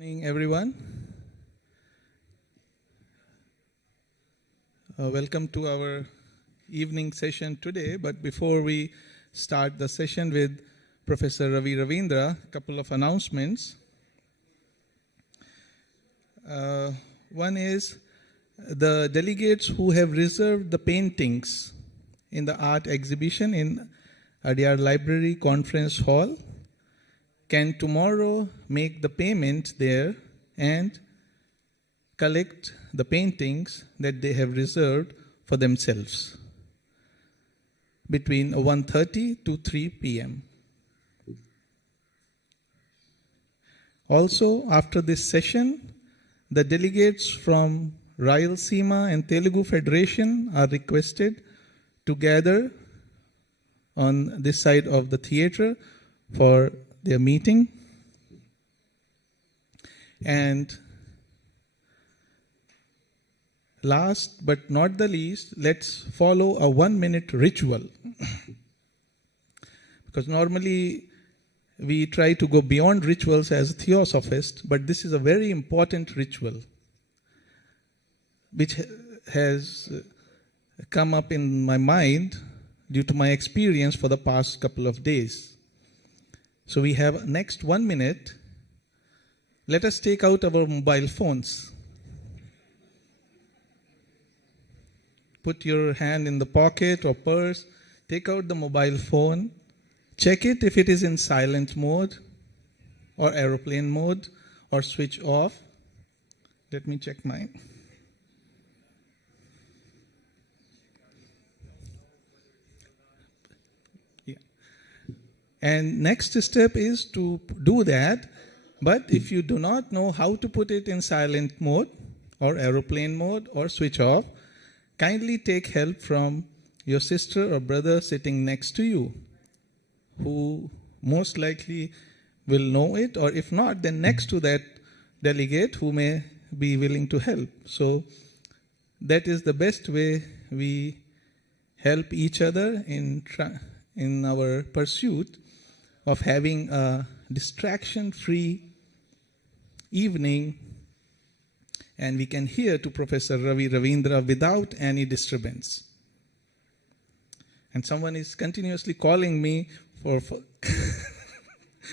Evening, everyone. Welcome to our evening session today. But before we start the session with Professor Ravi Ravindra, a couple of announcements. One is the delegates who have reserved the paintings in the art exhibition in Adyar Library Conference Hall can tomorrow make the payment there and collect the paintings that they have reserved for themselves between 1:30 to 3 p.m. Also, after this session, the delegates from Rayalaseema and Telugu Federation are requested to gather on this side of the theater for their meeting. And last but not the least, let's follow a 1-minute ritual. Because normally we try to go beyond rituals as a theosophist, but this is a very important ritual which has come up in my mind due to my experience for the past couple of days. So we have next 1 minute. Let us take out our mobile phones. Put your hand in the pocket or purse. Take out the mobile phone. Check it if it is in silent mode or aeroplane mode or switch off. Let me check mine. And next step is to do that, but if you do not know how to put it in silent mode or aeroplane mode or switch off, kindly take help from your sister or brother sitting next to you, who most likely will know it, or if not, then next to that delegate who may be willing to help. So that is the best way we help each other in our pursuit of having a distraction-free evening, and we can hear to Professor Ravi Ravindra without any disturbance. And someone is continuously calling me for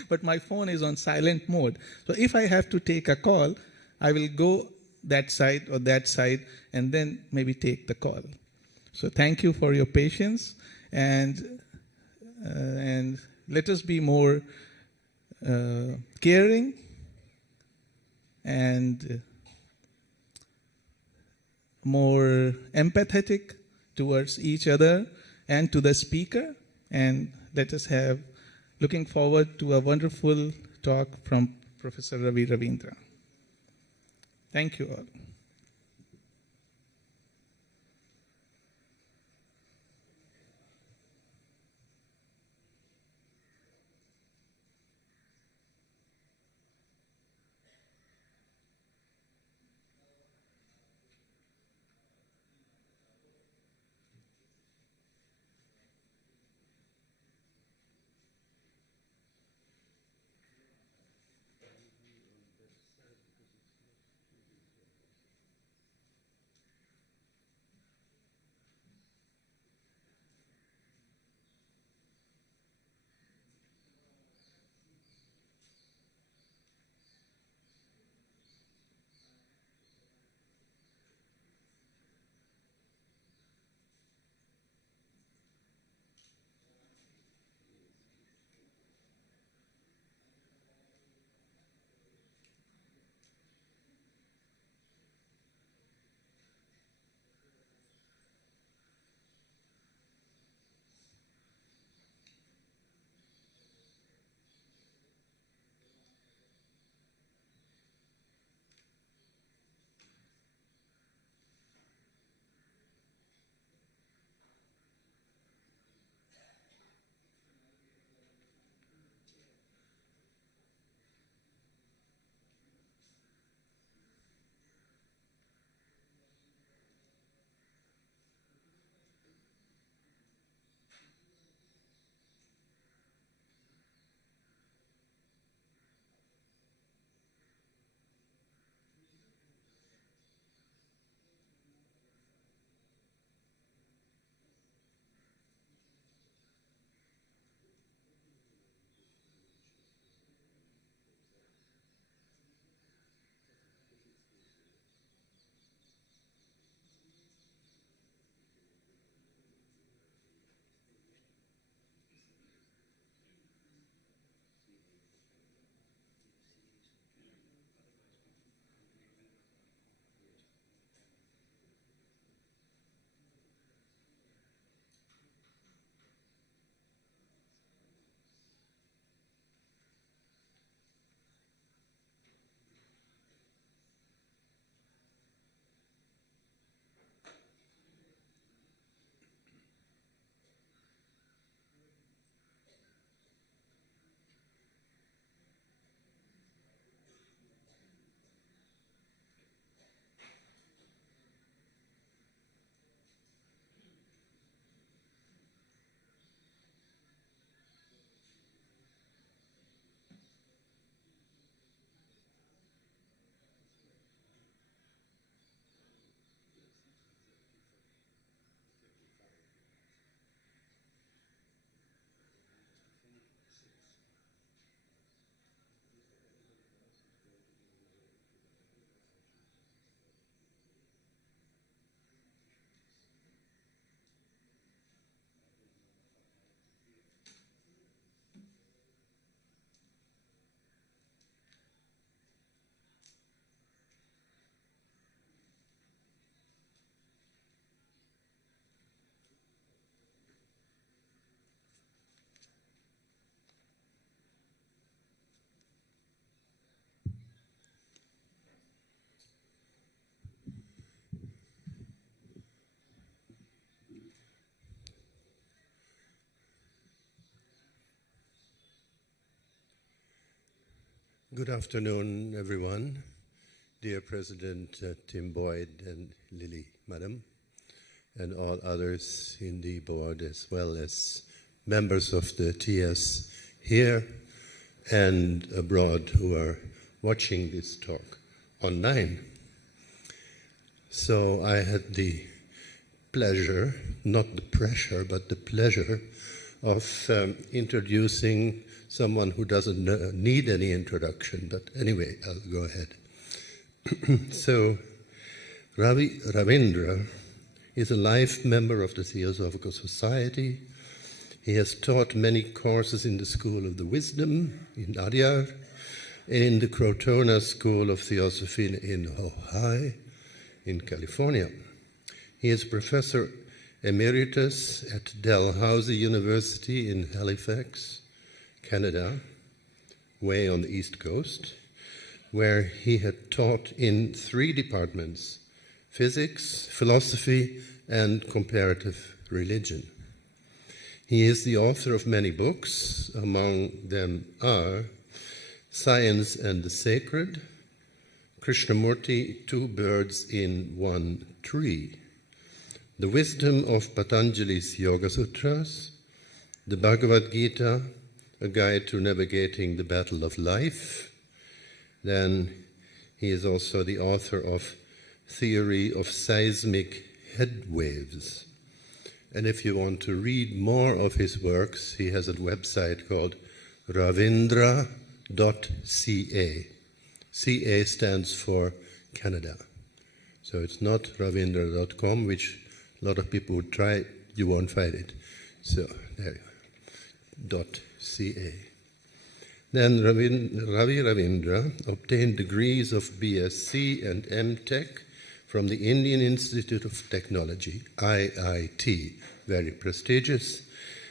but my phone is on silent mode. So if I have to take a call, I will go that side or that side and then maybe take the call. So thank you for your patience, and let us be more caring and more empathetic towards each other and to the speaker. And let us have, looking forward to a wonderful talk from Professor Ravi Ravindra. Thank you all. Good afternoon, everyone. Dear President Tim Boyd and Lily Madam, and all others in the board, as well as members of the TS here and abroad who are watching this talk online. So I had the pleasure, not the pressure, but the pleasure of introducing someone who doesn't need any introduction, but anyway, I'll go ahead. So, Ravi Ravindra is a life member of the Theosophical Society. He has taught many courses in the School of the Wisdom in Adyar and in the Crotona School of Theosophy in Ojai in California. He is Professor Emeritus at Dalhousie University in Halifax, Canada, way on the East Coast, where he had taught in 3 departments: physics, philosophy, and comparative religion. He is the author of many books. Among them are Science and the Sacred, Krishnamurti, 2 Birds in One Tree, The Wisdom of Patanjali's Yoga Sutras, the Bhagavad Gita, A Guide to Navigating the Battle of Life. Then he is also the author of Theory of Seismic Head Waves. And if you want to read more of his works, he has a website called ravindra.ca. CA stands for Canada. So it's not ravindra.com, which a lot of people would try. You won't find it. So there you go. .ca. Then Ravi Ravindra obtained degrees of BSc and MTech from the Indian Institute of Technology, IIT, very prestigious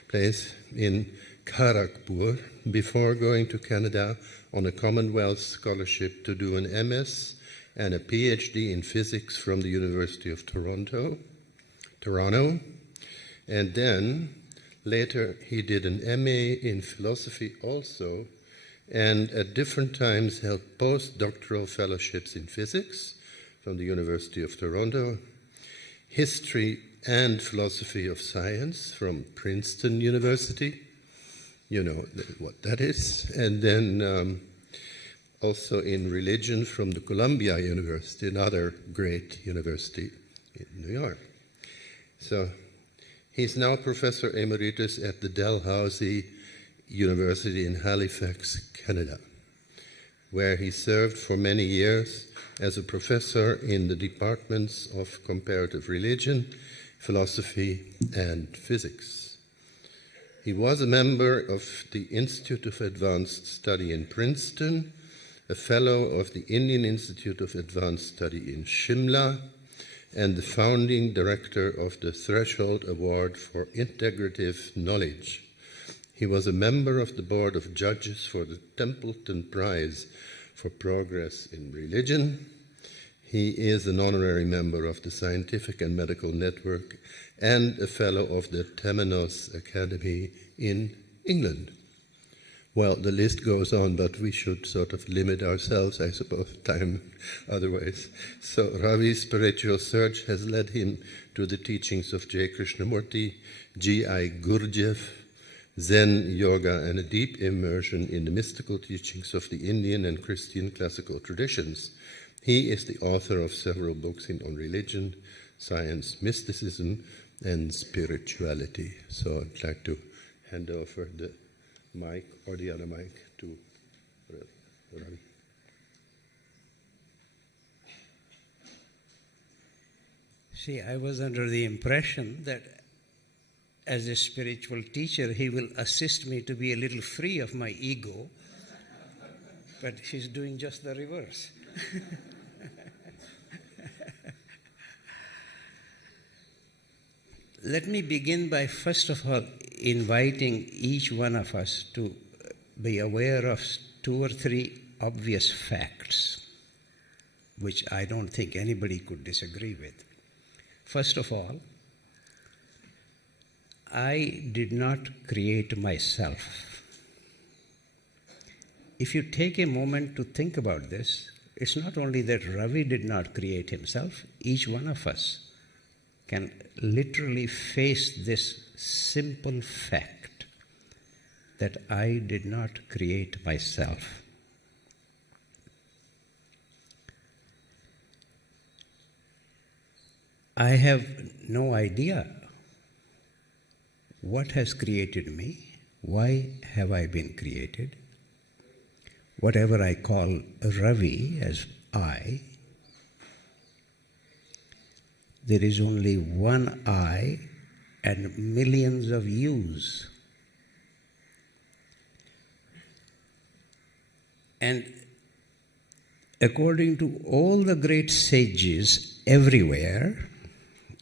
place in Kharagpur, before going to Canada on a Commonwealth scholarship to do an MS and a PhD in physics from the University of Toronto. And then later he did an MA in philosophy also, and at different times held postdoctoral fellowships in physics from the University of Toronto, history and philosophy of science from Princeton University. You know what that is. And then also in religion from the Columbia University, another great university in New York. So he's now Professor Emeritus at the Dalhousie University in Halifax, Canada, where he served for many years as a professor in the departments of comparative religion, philosophy, and physics. He was a member of the Institute of Advanced Study in Princeton, a fellow of the Indian Institute of Advanced Study in Shimla, and the founding director of the Threshold Award for Integrative Knowledge. He was a member of the Board of Judges for the Templeton Prize for Progress in Religion. He is an honorary member of the Scientific and Medical Network and a fellow of the Temenos Academy in England. Well, the list goes on, but we should sort of limit ourselves, I suppose, time otherwise. So Ravi's spiritual search has led him to the teachings of J. Krishnamurti, G.I. Gurdjieff, Zen yoga, and a deep immersion in the mystical teachings of the Indian and Christian classical traditions. He is the author of several books on religion, science, mysticism, and spirituality. So I'd like to hand over the mic, or the other mic, to Ravi. See, I was under the impression that as a spiritual teacher, he will assist me to be a little free of my ego, but he's doing just the reverse. Let me begin by, first of all, inviting each one of us to be aware of 2 or 3 obvious facts, which I don't think anybody could disagree with. First of all, I did not create myself. if you take a moment to think about this, it's not only that Ravi did not create himself, each one of us can literally face this simple fact that I did not create myself. I have no idea what has created me, why have I been created. Whatever I call Ravi as I, there is only one I and millions of yous. And according to all the great sages everywhere,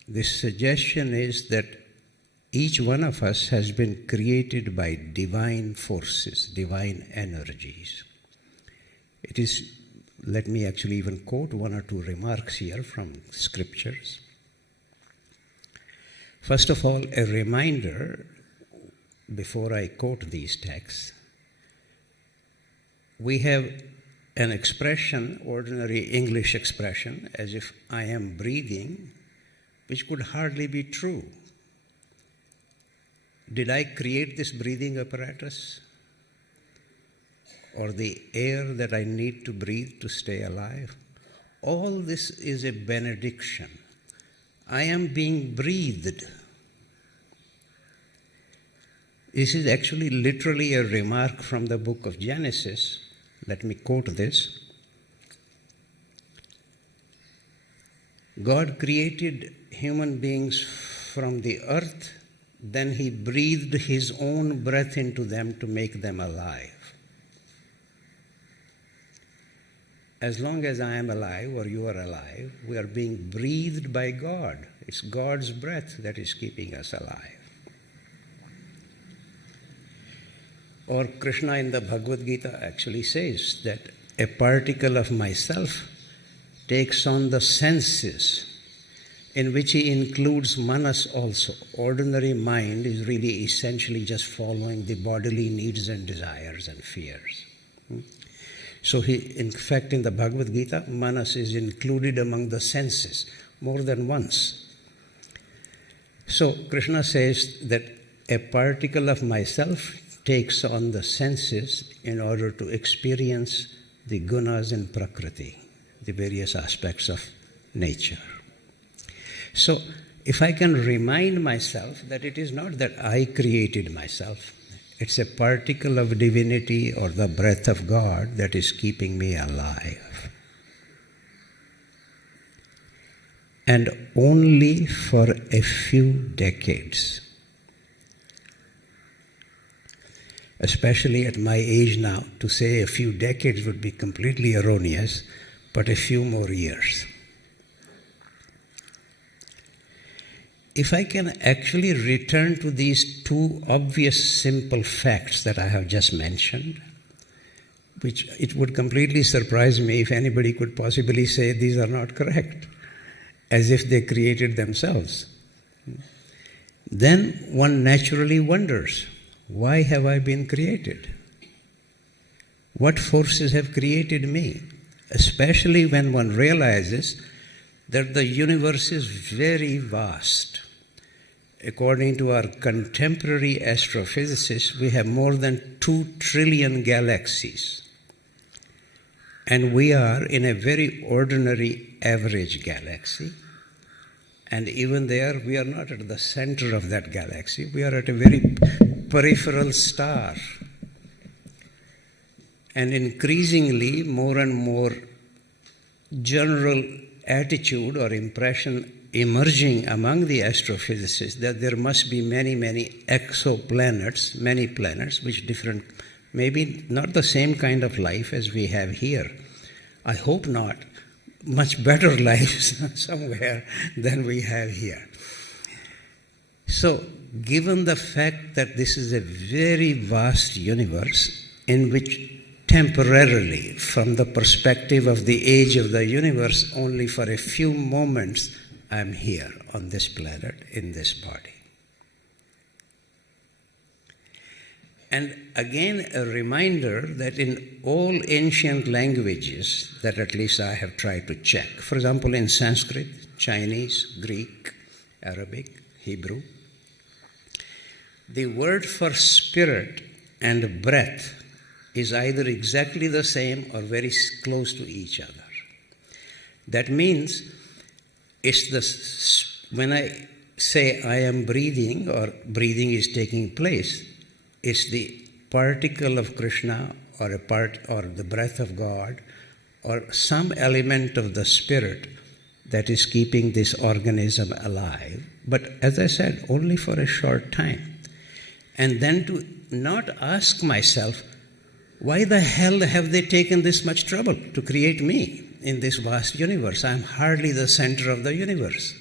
the suggestion is that each one of us has been created by divine forces, divine energies. It is, let me actually even quote one or two remarks here from scriptures. First of all, a reminder, before I quote these texts, we have an expression, ordinary English expression, as if I am breathing, which could hardly be true. Did I create this breathing apparatus? Or the air that I need to breathe to stay alive? All this is a benediction. I am being breathed. This is actually literally a remark from the book of Genesis. Let me quote this. God created human beings from the earth, then He breathed His own breath into them to make them alive. As long as I am alive or you are alive, we are being breathed by God. It's God's breath that is keeping us alive. Or Krishna in the Bhagavad Gita actually says that a particle of myself takes on the senses, in which he includes manas also. Ordinary mind is really essentially just following the bodily needs and desires and fears. So in fact, in the Bhagavad Gita, manas is included among the senses more than once. So Krishna says that a particle of myself takes on the senses in order to experience the gunas in Prakriti, the various aspects of nature. So if I can remind myself that it is not that I created myself, it's a particle of divinity or the breath of God that is keeping me alive. And only for a few decades, especially at my age now, to say a few decades would be completely erroneous, but a few more years. If I can actually return to these two obvious simple facts that I have just mentioned, which it would completely surprise me if anybody could possibly say these are not correct, as if they created themselves, then one naturally wonders, why have I been created? What forces have created me? Especially when one realizes that the universe is very vast. According to our contemporary astrophysicists, we have more than 2 trillion galaxies. And we are in a very ordinary average galaxy. And even there, we are not at the center of that galaxy. We are at a very peripheral star. And increasingly, more and more general attitude or impression emerging among the astrophysicists that there must be many, many exoplanets, many planets, which different, maybe not the same kind of life as we have here. I hope not. Much better lives somewhere than we have here. So, given the fact that this is a very vast universe in which temporarily, from the perspective of the age of the universe, only for a few moments, I'm here on this planet, in this body. And again, a reminder that in all ancient languages that at least I have tried to check, for example, in Sanskrit, Chinese, Greek, Arabic, Hebrew, the word for spirit and breath is either exactly the same or very close to each other. That means when I say I am breathing or breathing is taking place, it's the particle of Krishna or the breath of God or some element of the spirit that is keeping this organism alive. But as I said, only for a short time. And then to not ask myself, why the hell have they taken this much trouble to create me in this vast universe? I'm hardly the center of the universe.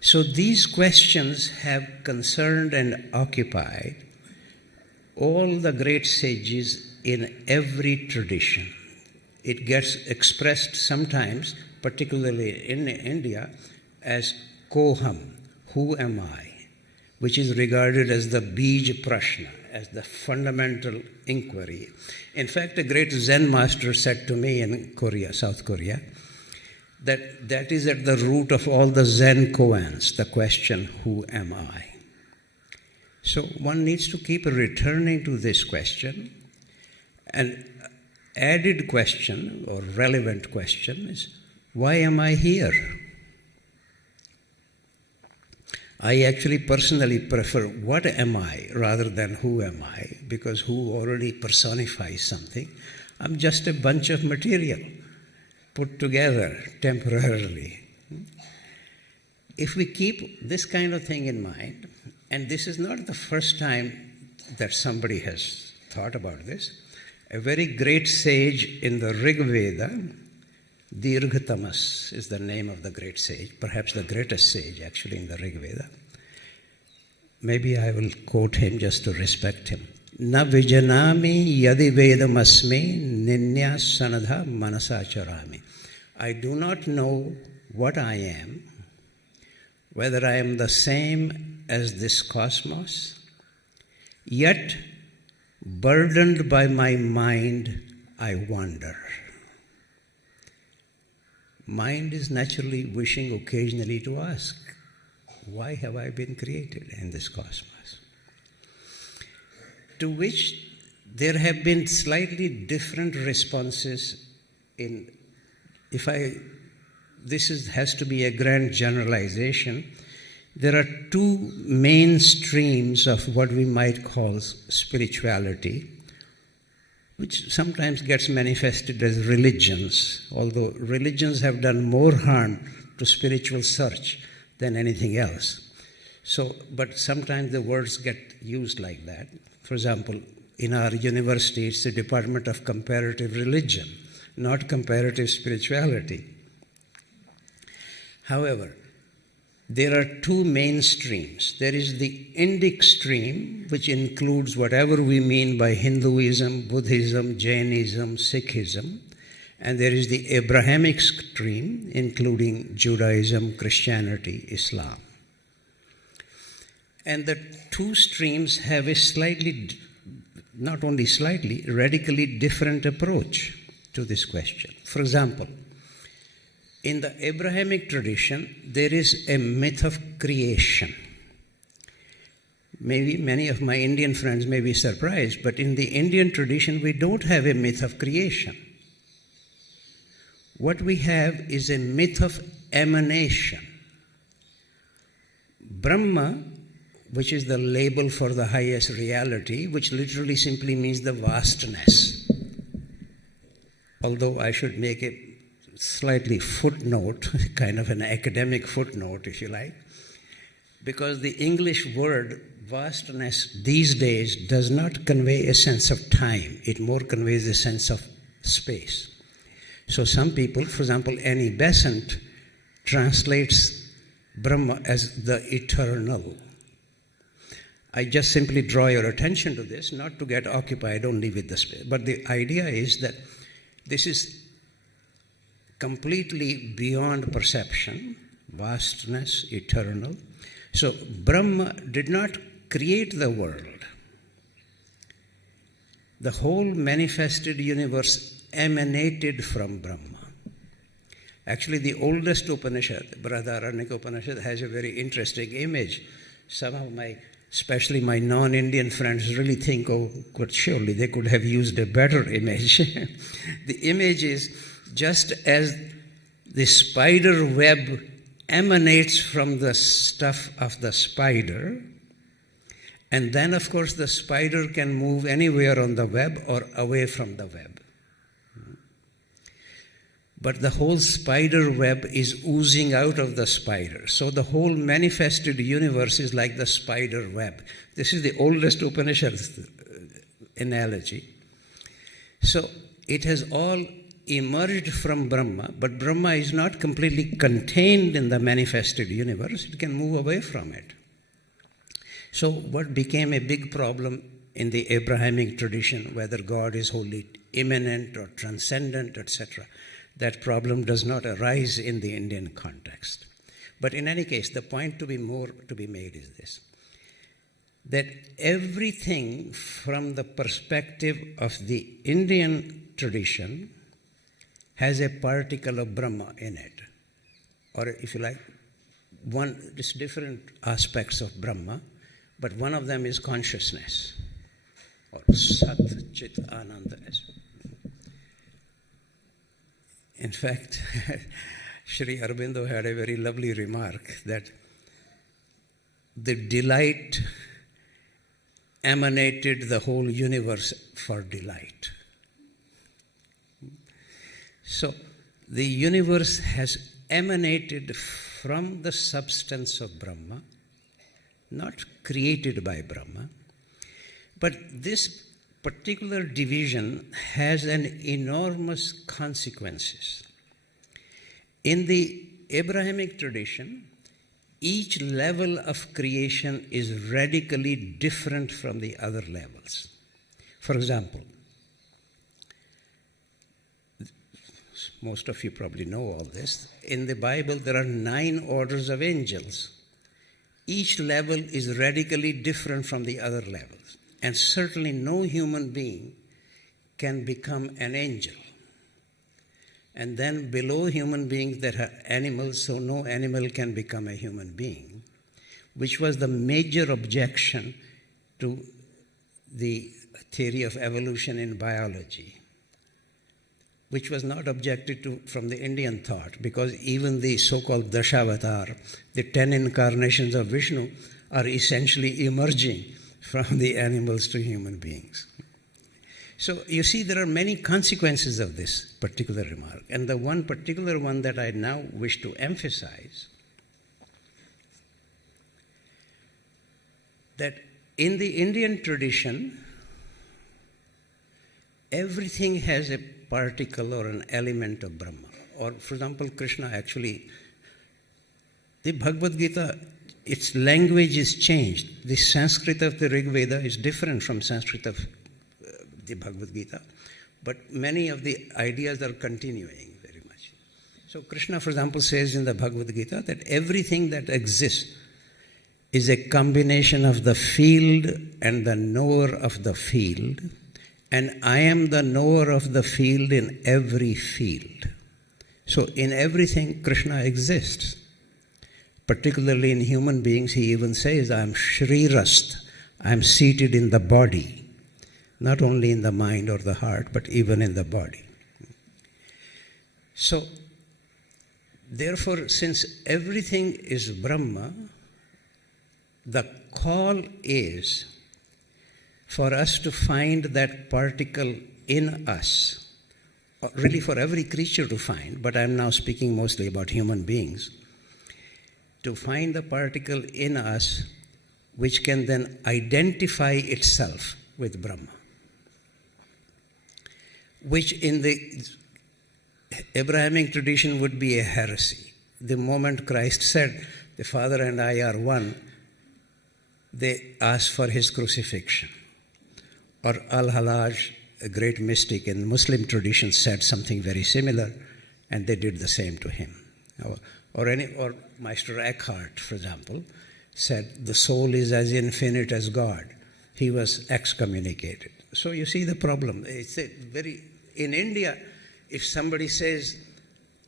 So these questions have concerned and occupied all the great sages in every tradition. It gets expressed sometimes, particularly in India, as koham, who am I, which is regarded as the Bij Prashna, as the fundamental inquiry. In fact, a great Zen master said to me in Korea, South Korea, that is at the root of all the Zen koans, the question, who am I? So one needs to keep returning to this question. An added question or relevant question is, why am I here? I actually personally prefer what am I rather than who am I, because who already personifies something. I'm just a bunch of material put together temporarily. If we keep this kind of thing in mind, and this is not the first time that somebody has thought about this, a very great sage in the Rig Veda, Dirghatamas is the name of the great sage, perhaps the greatest sage actually in the Rig Veda. Maybe I will quote him just to respect him. Na vijanami yadi vedamasmi ninya sanadha manasacharami. I do not know what I am, whether I am the same as this cosmos, yet burdened by my mind, I wander. Mind is naturally wishing occasionally to ask, why have I been created in this cosmos? To which there have been slightly different responses has to be a grand generalization. There are two main streams of what we might call spirituality, which sometimes gets manifested as religions, although religions have done more harm to spiritual search than anything else. But sometimes the words get used like that. For example, in our university, it's the Department of Comparative Religion, not comparative spirituality. However, there are two main streams. There is the Indic stream, which includes whatever we mean by Hinduism, Buddhism, Jainism, Sikhism. And there is the Abrahamic stream, including Judaism, Christianity, Islam. And the two streams have a not only slightly, radically different approach to this question. For example, in the Abrahamic tradition, there is a myth of creation. Maybe many of my Indian friends may be surprised, but in the Indian tradition, we don't have a myth of creation. What we have is a myth of emanation. Brahma, which is the label for the highest reality, which literally simply means the vastness. Although I should make a slightly footnote, kind of an academic footnote, if you like, because the English word vastness these days does not convey a sense of time. It more conveys a sense of space. So some people, for example, Annie Besant, translates Brahma as the eternal. I just simply draw your attention to this, not to get occupied only with the space. But the idea is that this is completely beyond perception, vastness, eternal. So Brahma did not create the world, the whole manifested universe emanated from Brahma. Actually, the oldest Upanishad, Brihadaranyaka Upanishad, has a very interesting image. Some of especially my non-Indian friends, really think, oh, surely they could have used a better image. The image is just as the spider web emanates from the stuff of the spider, and then, of course, the spider can move anywhere on the web or away from the web. But the whole spider web is oozing out of the spider. So the whole manifested universe is like the spider web. This is the oldest Upanishad analogy. So it has all emerged from Brahma, but Brahma is not completely contained in the manifested universe. It can move away from it. So what became a big problem in the Abrahamic tradition, whether God is wholly immanent or transcendent, etc., that problem does not arise in the Indian context. But in any case, the point to be made is this, that everything from the perspective of the Indian tradition has a particle of Brahma in it. Or if you like, it's different aspects of Brahma, but one of them is consciousness, or Sat Chit Ananda. In fact, Sri Aurobindo had a very lovely remark that the delight emanated the whole universe for delight. So the universe has emanated from the substance of Brahma, not created by Brahma, but this particular division has an enormous consequences. In the Abrahamic tradition, each level of creation is radically different from the other levels. For example, most of you probably know all this. In the Bible, there are 9 orders of angels. Each level is radically different from the other levels. And certainly no human being can become an angel. And then below human beings there are animals, so no animal can become a human being, which was the major objection to the theory of evolution in biology, which was not objected to from the Indian thought, because even the so-called Dashavatar, the 10 incarnations of Vishnu, are essentially emerging from the animals to human beings. So you see, there are many consequences of this particular remark. And the one particular one that I now wish to emphasize, that in the Indian tradition, everything has a particle or an element of Brahma. Or, for example, Krishna actually, the Bhagavad Gita, its language is changed. The Sanskrit of the Rig Veda is different from Sanskrit of the Bhagavad Gita, but many of the ideas are continuing very much. So Krishna, for example, says in the Bhagavad Gita that everything that exists is a combination of the field and the knower of the field, and I am the knower of the field in every field. So in everything, Krishna exists. Particularly in human beings, he even says, I am Shrirast, I am seated in the body, not only in the mind or the heart, but even in the body. So, therefore, since everything is Brahma, the call is for us to find that particle in us, or really for every creature to find, but I'm now speaking mostly about human beings, to find the particle in us which can then identify itself with Brahma, which in the Abrahamic tradition would be a heresy. The moment Christ said, the Father and I are one, they asked for his crucifixion. Or Al-Halaj, a great mystic in Muslim tradition, said something very similar, and they did the same to him. Or Meister Eckhart, for example, said the soul is as infinite as God, he was excommunicated. So you see the problem. It's a in India, if somebody says,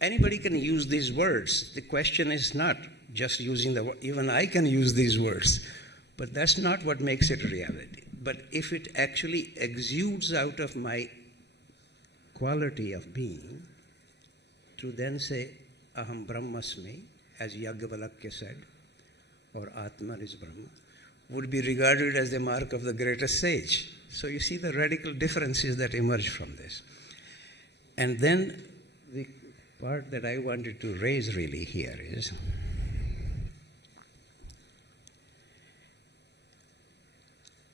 anybody can use these words. The question is not just using the word. Even I can use these words. But that's not what makes it reality. But if it actually exudes out of my quality of being, to then say, Aham Brahmasmi, as Yajnavalkya said, or Atman is Brahma, would be regarded as the mark of the greatest sage. So you see the radical differences that emerge from this. And then the part that I wanted to raise really here is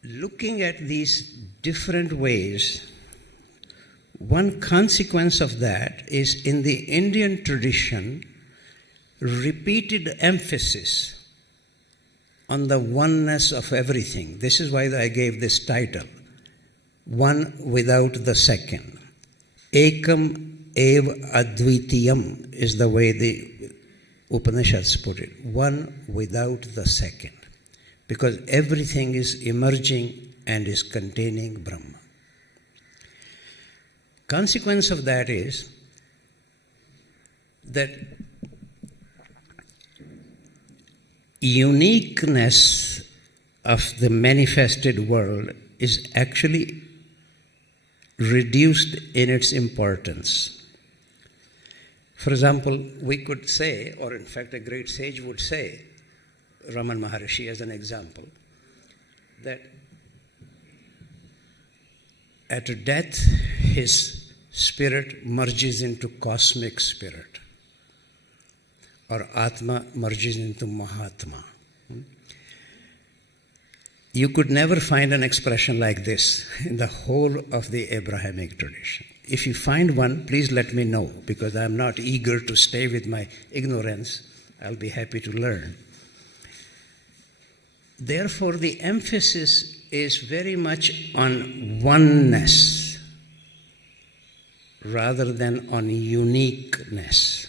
looking at these different ways. One consequence of that is in the Indian tradition, repeated emphasis on the oneness of everything. This is why I gave this title, One Without the Second. Ekam ev advitiyam is the way the Upanishads put it, one without the second, because everything is emerging and is containing Brahma. Consequence of that is that uniqueness of the manifested world is actually reduced in its importance. For example, we could say, or in fact a great sage would say, Raman Maharishi as an example, that at death his spirit merges into cosmic spirit, or Atma merges into Mahatma. You could never find an expression like this in the whole of the Abrahamic tradition. If you find one, please let me know, because I'm not eager to stay with my ignorance. I'll be happy to learn. Therefore, the emphasis is very much on oneness rather than on uniqueness.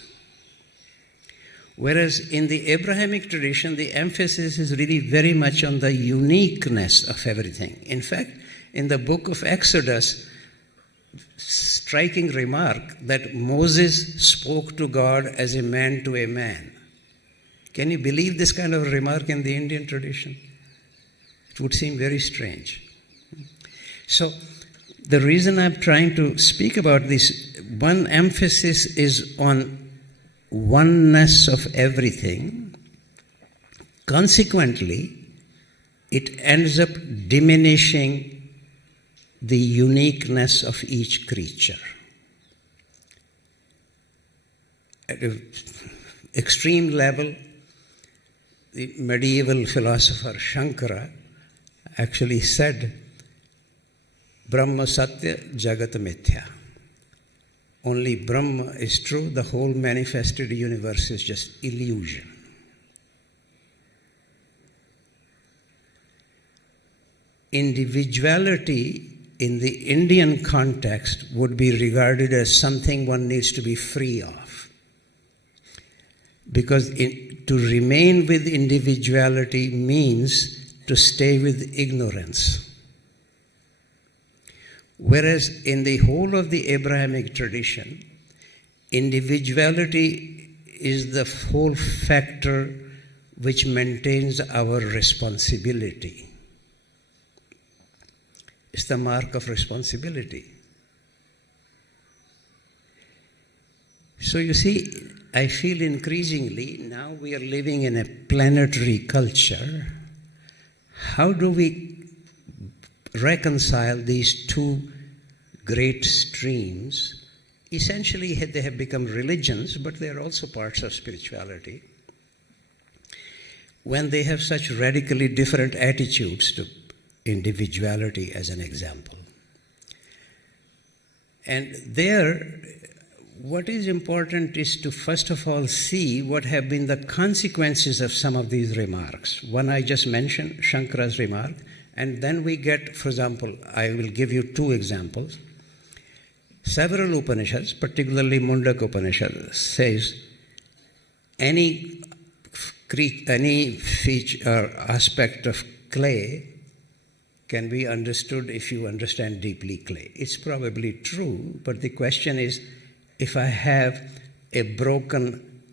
Whereas in the Abrahamic tradition, the emphasis is really very much on the uniqueness of everything. In fact, in the book of Exodus, striking remark that Moses spoke to God as a man to a man. Can you believe this kind of remark in the Indian tradition? It would seem very strange. So, the reason I'm trying to speak about this, one emphasis is on oneness of everything. Consequently, it ends up diminishing the uniqueness of each creature. At an extreme level, the medieval philosopher Shankara actually said, Brahma Satya Jagat Mithya. Only Brahma is true, the whole manifested universe is just illusion. Individuality in the Indian context would be regarded as something one needs to be free of. Because to remain with individuality means to stay with ignorance. Whereas in the whole of the Abrahamic tradition, individuality is the whole factor which maintains our responsibility. It's the mark of responsibility. So you see, I feel increasingly now we are living in a planetary culture. How do we reconcile these two great streams? Essentially, they have become religions, but they are also parts of spirituality. When they have such radically different attitudes to individuality, as an example. And there, what is important is to first of all see what have been the consequences of some of these remarks. One I just mentioned, Shankara's remark, and then we get, for example, I will give you two examples. Several Upanishads, particularly Mundaka Upanishad, says any any feature or aspect of clay can be understood if you understand deeply clay. It's probably true, but the question is, if I have a broken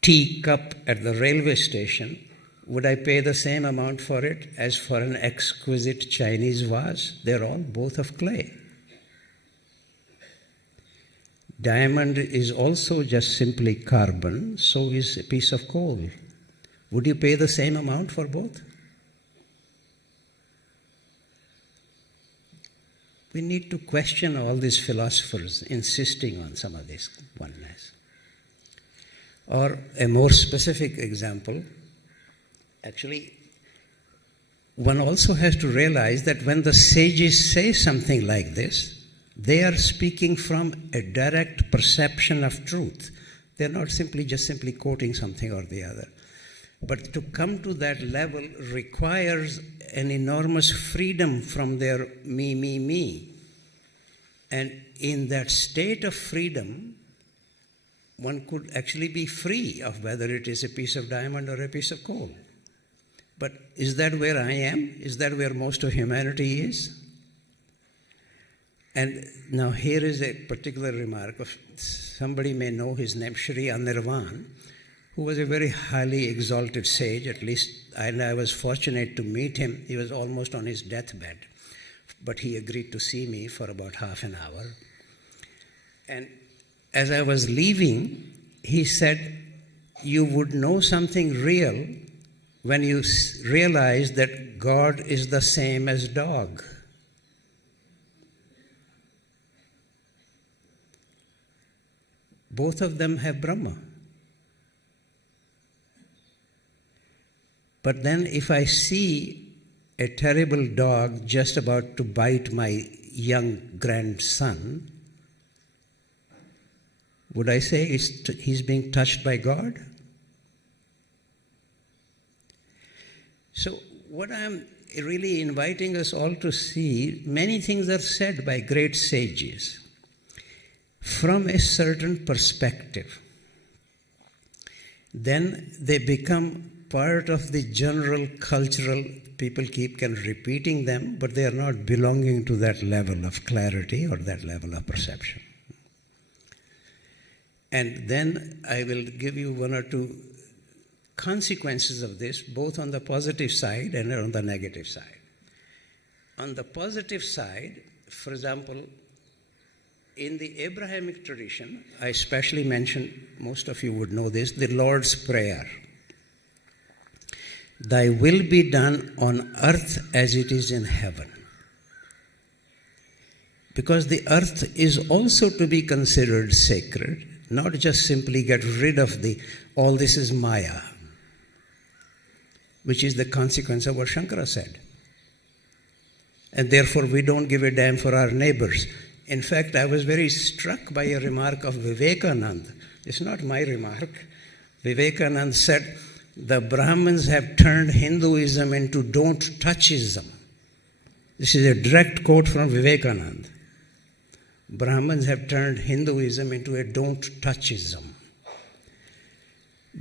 teacup at the railway station, would I pay the same amount for it as for an exquisite Chinese vase? They're all both of clay. Diamond is also just simply carbon, so is a piece of coal. Would you pay the same amount for both? We need to question all these philosophers insisting on some of this oneness. Or a more specific example, actually, one also has to realize that when the sages say something like this, they are speaking from a direct perception of truth. They're not just simply quoting something or the other. But to come to that level requires an enormous freedom from their me. And in that state of freedom, one could actually be free of whether it is a piece of diamond or a piece of coal. But is that where I am? Is that where most of humanity is? And now here is a particular remark of somebody may know his name, Sri Anirvan, who was a very highly exalted sage, at least, and I was fortunate to meet him. He was almost on his deathbed, but he agreed to see me for about half an hour. And as I was leaving, he said, you would know something real when you realize that God is the same as dog. Both of them have Brahma. But then if I see a terrible dog just about to bite my young grandson, would I say he's being touched by God? So what I'm really inviting us all to see, many things are said by great sages from a certain perspective. Then they become part of the general cultural, people keep repeating them, but they are not belonging to that level of clarity or that level of perception. And then I will give you one or two consequences of this, both on the positive side and on the negative side. On the positive side, for example, in the Abrahamic tradition, I especially mentioned, most of you would know this, the Lord's Prayer. Thy will be done on earth as it is in heaven. Because the earth is also to be considered sacred, not just simply get rid of all this is Maya, which is the consequence of what Shankara said. And therefore we don't give a damn for our neighbors. In fact, I was very struck by a remark of Vivekananda. It's not my remark. Vivekananda said, the Brahmins have turned Hinduism into don't touchism. This is a direct quote from Vivekananda. Brahmins have turned Hinduism into a don't touchism.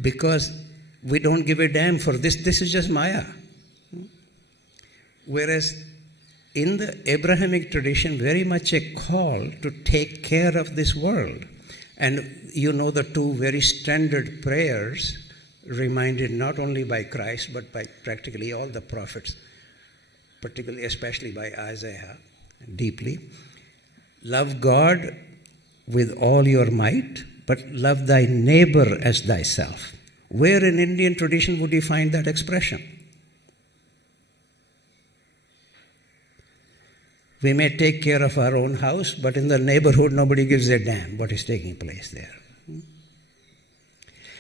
Because we don't give a damn for this. This is just Maya. Whereas in the Abrahamic tradition, very much a call to take care of this world. And you know the two very standard prayers reminded not only by Christ, but by practically all the prophets, particularly, especially by Isaiah, deeply. Love God with all your might, but love thy neighbor as thyself. Where in Indian tradition would you find that expression? We may take care of our own house, but in the neighborhood, nobody gives a damn what is taking place there.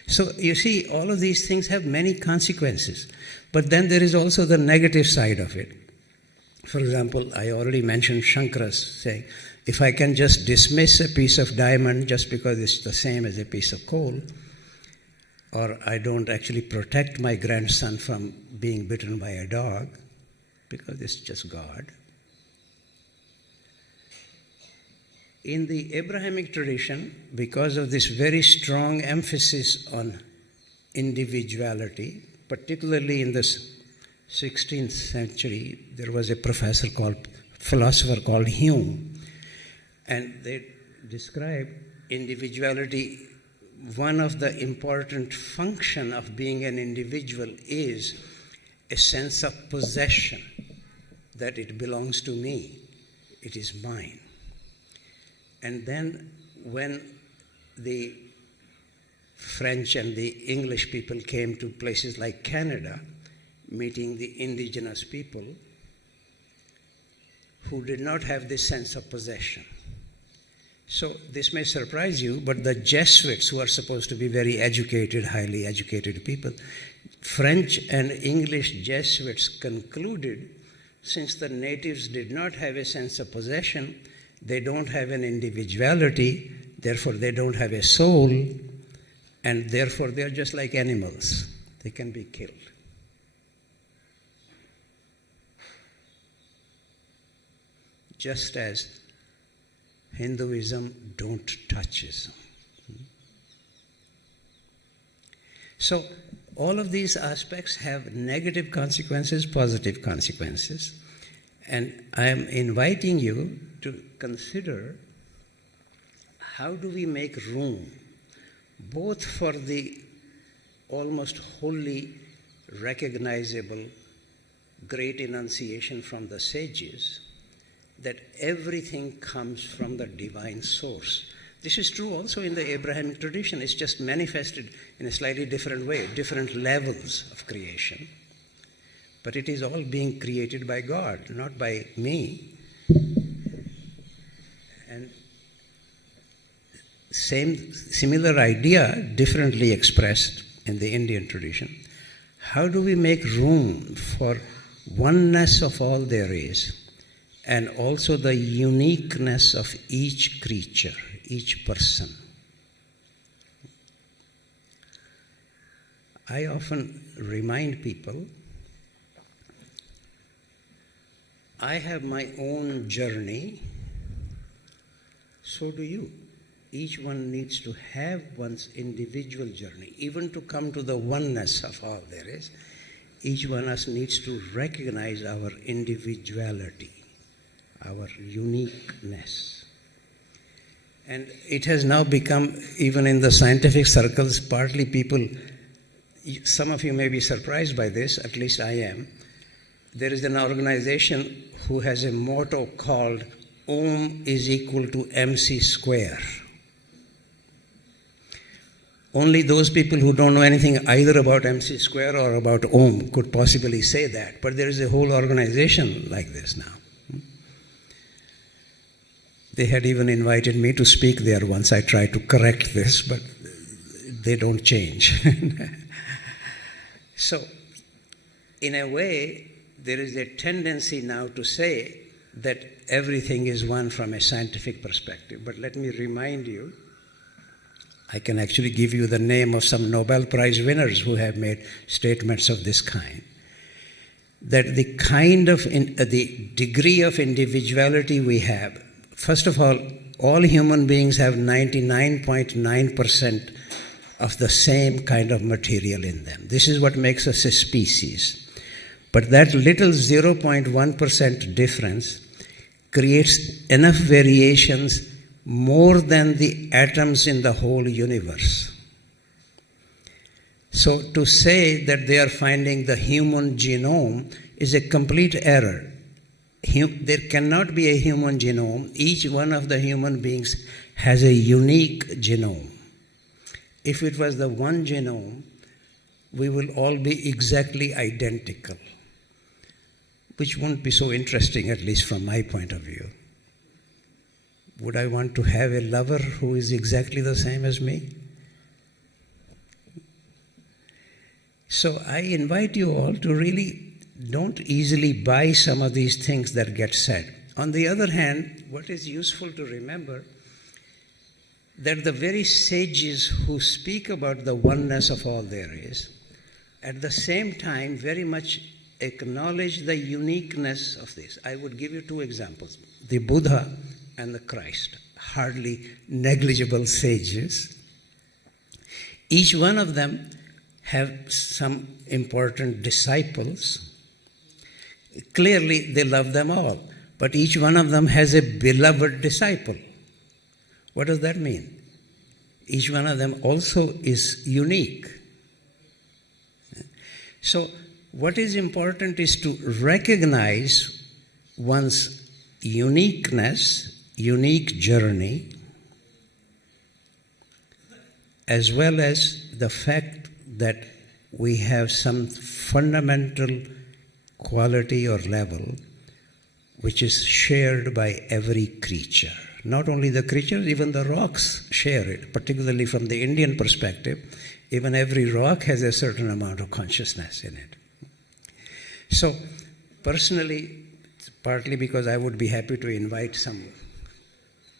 So you see, all of these things have many consequences. But then there is also the negative side of it. For example, I already mentioned Shankara's saying, if I can just dismiss a piece of diamond just because it's the same as a piece of coal, or I don't actually protect my grandson from being bitten by a dog, because it's just God. In the Abrahamic tradition, because of this very strong emphasis on individuality, particularly in the 16th century. There was a philosopher called Hume, and they described individuality. One of the important function of being an individual is a sense of possession, that it belongs to me, it is mine. And then when the French and the English people came to places like Canada, meeting the indigenous people who did not have this sense of possession. So this may surprise you, but the Jesuits, who are supposed to be very educated, highly educated people, French and English Jesuits concluded, since the natives did not have a sense of possession, they don't have an individuality, therefore they don't have a soul, and therefore they are just like animals. They can be killed. Just as Hinduism don't touchism. So all of these aspects have negative consequences, positive consequences. And I am inviting you to consider, how do we make room both for the almost wholly recognizable great enunciation from the sages that everything comes from the divine source. This is true also in the Abrahamic tradition. It's just manifested in a slightly different way, different levels of creation. But it is all being created by God, not by me. And similar idea, differently expressed in the Indian tradition. How do we make room for oneness of all there is, and also the uniqueness of each creature, each person? I often remind people, I have my own journey, so do you. Each one needs to have one's individual journey. Even to come to the oneness of all there is, each one of us needs to recognize our individuality, our uniqueness. And it has now become, even in the scientific circles, partly people, some of you may be surprised by this, at least I am. There is an organization who has a motto called Om is equal to MC square. Only those people who don't know anything either about MC square or about Om could possibly say that. But there is a whole organization like this now. They had even invited me to speak there once. I tried to correct this, but they don't change. So, in a way, there is a tendency now to say that everything is one from a scientific perspective. But let me remind you, I can actually give you the name of some Nobel Prize winners who have made statements of this kind. That the kind of, the degree of individuality we have, first of all human beings have 99.9% of the same kind of material in them. This is what makes us a species. But that little 0.1% difference creates enough variations more than the atoms in the whole universe. So to say that they are finding the human genome is a complete error. There cannot be a human genome. Each one of the human beings has a unique genome. If it was the one genome, we will all be exactly identical, which won't be so interesting, at least from my point of view. Would I want to have a lover who is exactly the same as me? So I invite you all to really don't easily buy some of these things that get said. On the other hand, what is useful to remember, that the very sages who speak about the oneness of all there is, at the same time very much acknowledge the uniqueness of this. I would give you two examples. The Buddha and the Christ, hardly negligible sages. Each one of them have some important disciples. Clearly, they love them all, but each one of them has a beloved disciple. What does that mean? Each one of them also is unique. So, what is important is to recognize one's uniqueness, unique journey, as well as the fact that we have some fundamental quality or level which is shared by every creature. Not only the creatures, even the rocks share it, particularly from the Indian perspective. Even every rock has a certain amount of consciousness in it. So, personally, partly because I would be happy to invite some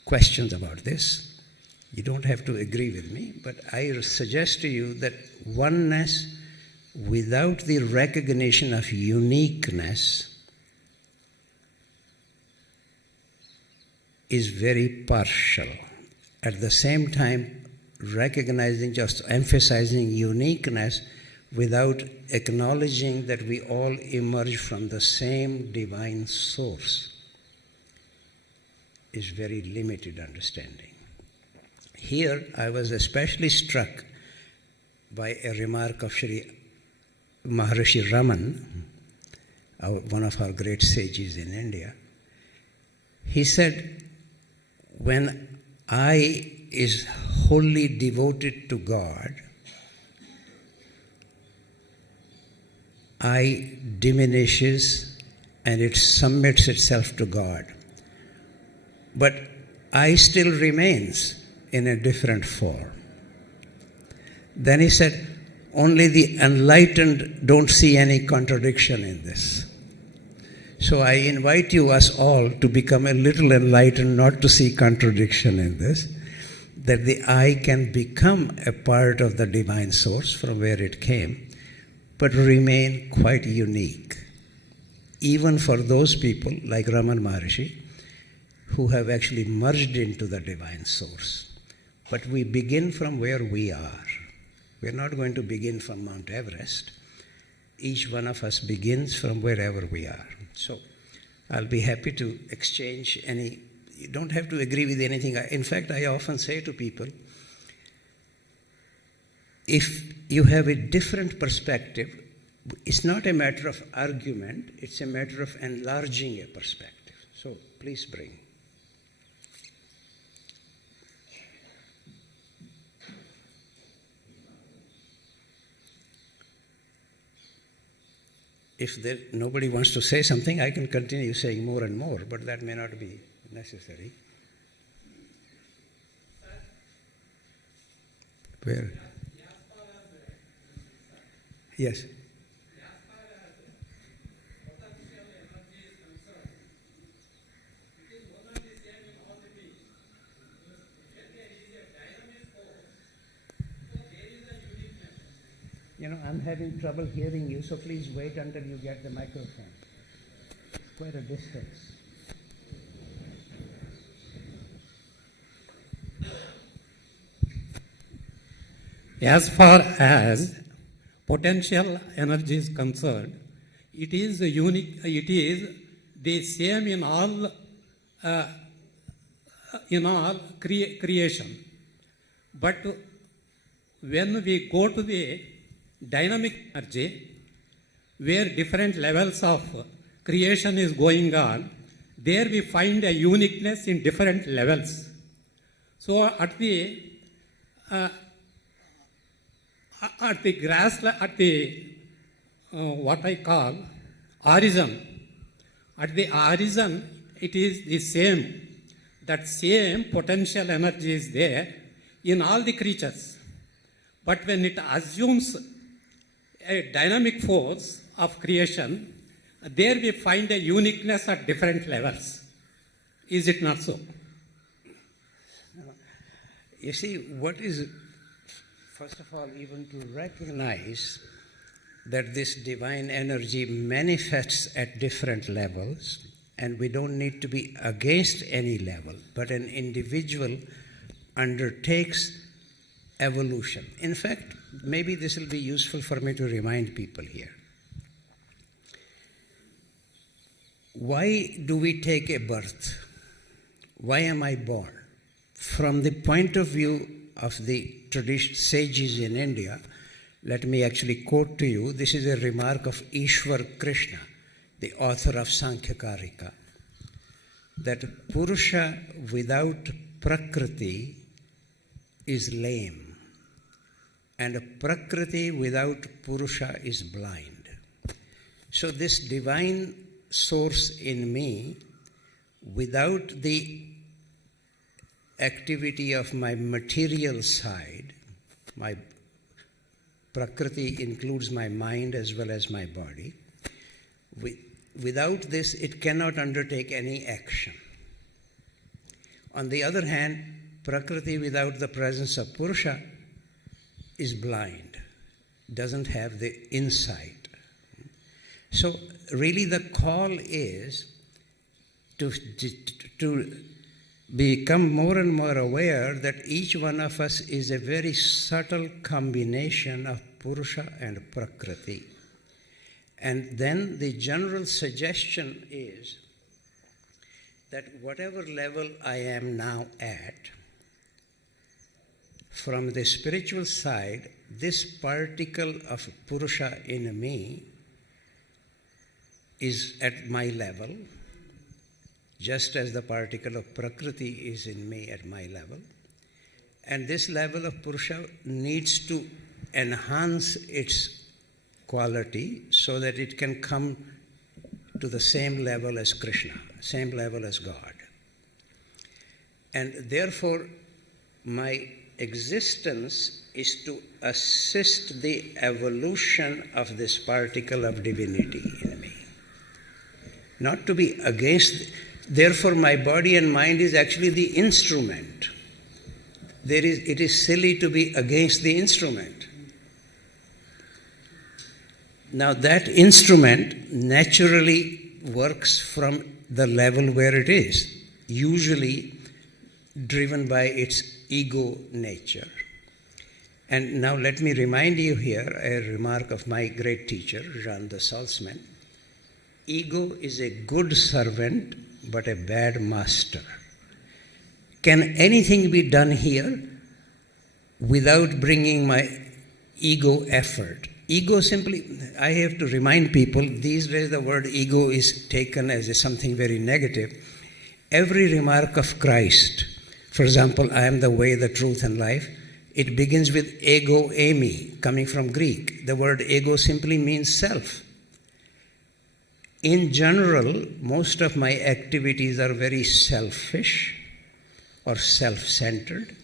questions about this. You don't have to agree with me, but I suggest to you that oneness without the recognition of uniqueness is very partial. At the same time, recognizing, just emphasizing uniqueness without acknowledging that we all emerge from the same divine source is very limited understanding. Here, I was especially struck by a remark of Sri Maharishi Raman, one of our great sages in India. He said, when I is wholly devoted to God, I diminishes and it submits itself to God. But I still remains in a different form. Then he said, only the enlightened don't see any contradiction in this. So I invite you, us all, to become a little enlightened, not to see contradiction in this, that the I can become a part of the divine source from where it came, but remain quite unique. Even for those people like Raman Maharishi, who have actually merged into the divine source. But we begin from where we are. We're not going to begin from Mount Everest. Each one of us begins from wherever we are. So I'll be happy to exchange any, you don't have to agree with anything. In fact, I often say to people, if you have a different perspective, it's not a matter of argument, it's a matter of enlarging a perspective. So please bring. If nobody wants to say something, I can continue saying more and more, but that may not be necessary. Where? Yes. You know, I'm having trouble hearing you, so please wait until you get the microphone. It's quite a distance. As far as potential energy is concerned, it is unique. It is the same in all creation. But when we go to the dynamic energy, where different levels of creation is going on, there we find a uniqueness in different levels. So at the what I call origin, at the origin it is the same. That same potential energy is there in all the creatures. But when it assumes a dynamic force of creation, there we find a uniqueness at different levels. Is it not so? You see, what is, first of all, even to recognize that this divine energy manifests at different levels, and we don't need to be against any level, but an individual undertakes evolution. In fact, maybe this will be useful for me to remind people here. Why do we take a birth? Why am I born? From the point of view of the traditional sages in India, let me actually quote to you. This is a remark of Ishwar Krishna, the author of Sankhya Karika, that Purusha without Prakriti is lame, and Prakriti without Purusha is blind. So this divine source in me, without the activity of my material side, my Prakriti includes my mind as well as my body. Without this, it cannot undertake any action. On the other hand, Prakriti without the presence of Purusha is blind, doesn't have the insight. So really the call is to become more and more aware that each one of us is a very subtle combination of Purusha and Prakriti. And then the general suggestion is that whatever level I am now at, from the spiritual side, this particle of Purusha in me is at my level, just as the particle of Prakriti is in me at my level. And this level of Purusha needs to enhance its quality so that it can come to the same level as Krishna, same level as God. And therefore, my existence is to assist the evolution of this particle of divinity in me, not to be against. Therefore, my body and mind is actually the instrument. It is silly to be against the instrument. Now, that instrument naturally works from the level where it is, usually driven by its ego nature. And now let me remind you here a remark of my great teacher, Jean de Salzman. Ego is a good servant, but a bad master. Can anything be done here without bringing my ego effort? Ego simply, I have to remind people, these days the word ego is taken as something very negative. Every remark of Christ, for example, I am the way, the truth, and life, it begins with ego eimi, coming from Greek. The word ego simply means self. In general, most of my activities are very selfish or self-centered,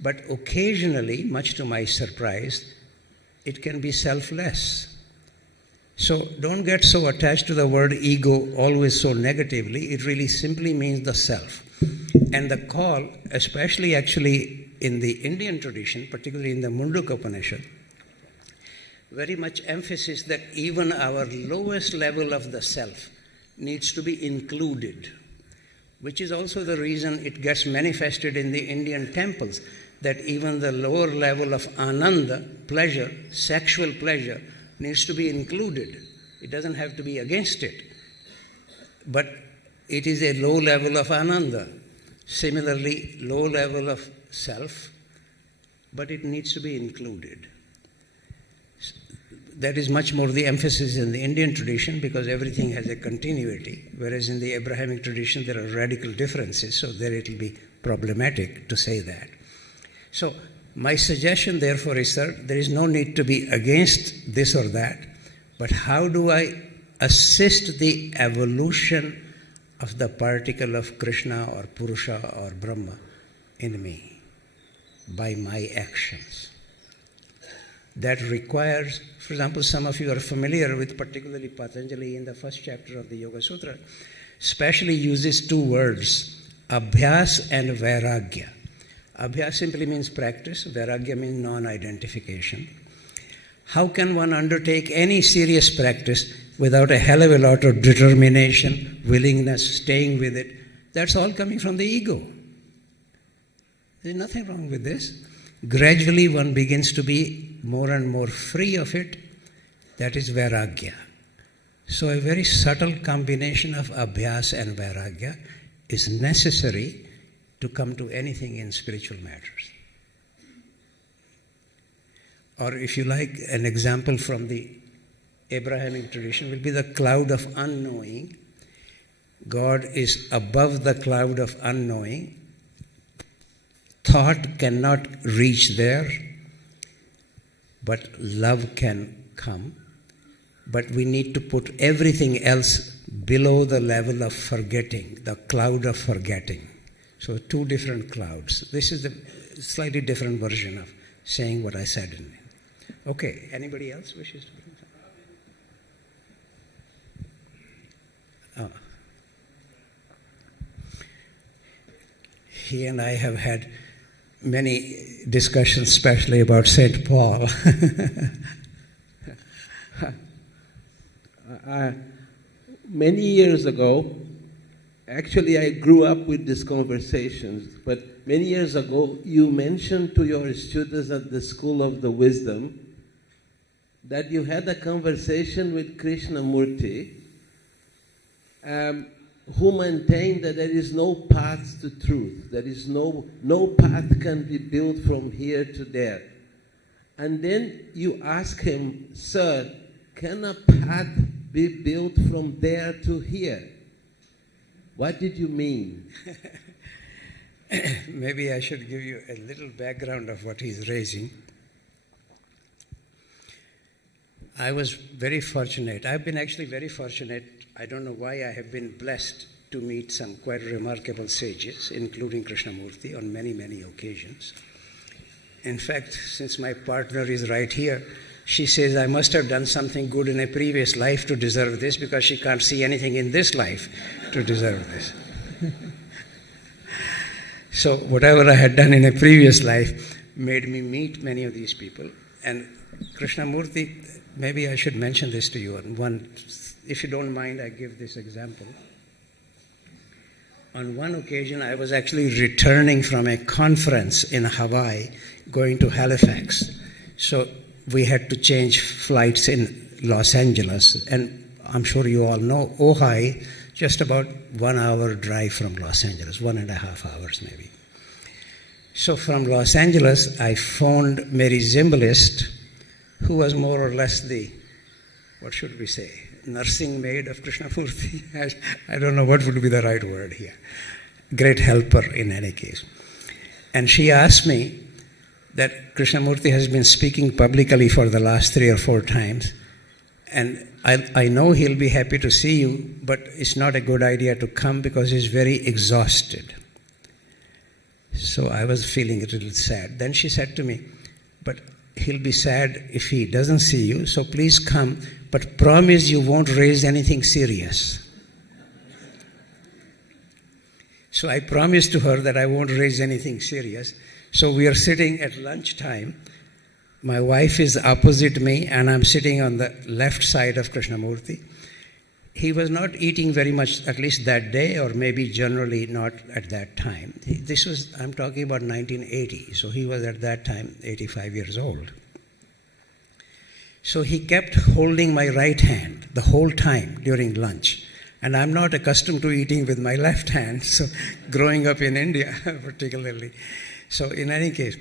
but occasionally, much to my surprise, it can be selfless. So don't get so attached to the word ego always so negatively. It really simply means the self. And the call, especially actually in the Indian tradition, particularly in the Mundaka Upanishad, very much emphasis that even our lowest level of the self needs to be included, which is also the reason it gets manifested in the Indian temples, that even the lower level of ananda, pleasure, sexual pleasure, needs to be included. It doesn't have to be against it. But it is a low level of ananda. Similarly, low level of self, but it needs to be included. That is much more the emphasis in the Indian tradition because everything has a continuity, whereas in the Abrahamic tradition there are radical differences, so there it will be problematic to say that. So my suggestion therefore is, sir, there is no need to be against this or that, but how do I assist the evolution of the particle of Krishna or Purusha or Brahma in me by my actions? That requires, for example, some of you are familiar with particularly Patanjali in the first chapter of the Yoga Sutra, specially uses two words, abhyas and vairagya. Abhyas simply means practice, vairagya means non-identification. How can one undertake any serious practice without a hell of a lot of determination, willingness, staying with it? That's all coming from the ego. There's nothing wrong with this. Gradually one begins to be more and more free of it. That is vairagya. So a very subtle combination of abhyas and vairagya is necessary to come to anything in spiritual matters. Or if you like, an example from the Abrahamic tradition will be the cloud of unknowing. God is above the cloud of unknowing. Thought cannot reach there, but love can come. But we need to put everything else below the level of forgetting, the cloud of forgetting. So two different clouds. This is a slightly different version of saying what I said in it. Okay, anybody else wishes to bring something? He and I have had many discussions, especially about St. Paul. Many years ago, actually I grew up with these conversations, but many years ago you mentioned to your students at the School of the Wisdom that you had a conversation with Krishnamurti, who maintained that there is no path to truth. There is no path can be built from here to there. And then you ask him, sir, can a path be built from there to here? What did you mean? Maybe I should give you a little background of what he's raising. I was very fortunate. I've been actually very fortunate. I don't know why I have been blessed to meet some quite remarkable sages, including Krishnamurti, on many, many occasions. In fact, since my partner is right here, she says I must have done something good in a previous life to deserve this, because she can't see anything in this life to deserve this. So whatever I had done in a previous life made me meet many of these people. And Krishnamurti, maybe I should mention this to you. If you don't mind, I give this example. On one occasion, I was actually returning from a conference in Hawaii, going to Halifax. So we had to change flights in Los Angeles. And I'm sure you all know, Ojai, just about 1 hour drive from Los Angeles, 1.5 hours maybe. So from Los Angeles, I phoned Mary Zimbalist, who was more or less the, what should we say, nursing maid of Krishnamurti. I don't know what would be the right word here. Great helper in any case. And she asked me that Krishnamurti has been speaking publicly for the last 3 or 4 times, and I know he'll be happy to see you, but it's not a good idea to come because he's very exhausted. So I was feeling a little sad. Then she said to me, but he'll be sad if he doesn't see you, so please come, but promise you won't raise anything serious. So I promised to her that I won't raise anything serious. So we are sitting at lunchtime. My wife is opposite me, and I'm sitting on the left side of Krishnamurti. He was not eating very much, at least that day, or maybe generally not at that time. I'm talking about 1980, so he was at that time 85 years old. So he kept holding my right hand the whole time during lunch. And I'm not accustomed to eating with my left hand, so growing up in India particularly. So in any case,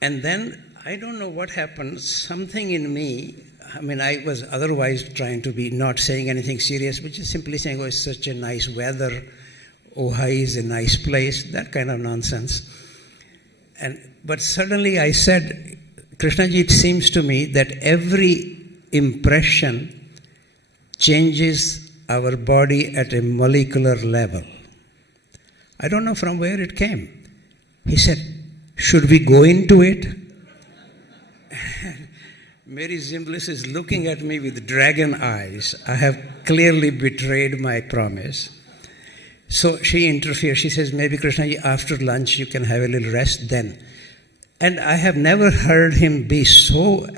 and then I don't know what happened, something in me, I was otherwise trying to be not saying anything serious, but just simply saying, oh, it's such a nice weather, Ojai is a nice place, that kind of nonsense. But suddenly I said, Krishnaji, it seems to me that every impression changes our body at a molecular level. I don't know from where it came. He said, should we go into it? Mary Zimbalist is looking at me with dragon eyes. I have clearly betrayed my promise. So she interferes. She says, maybe Krishnaji, after lunch you can have a little rest then. And I have never heard him be so,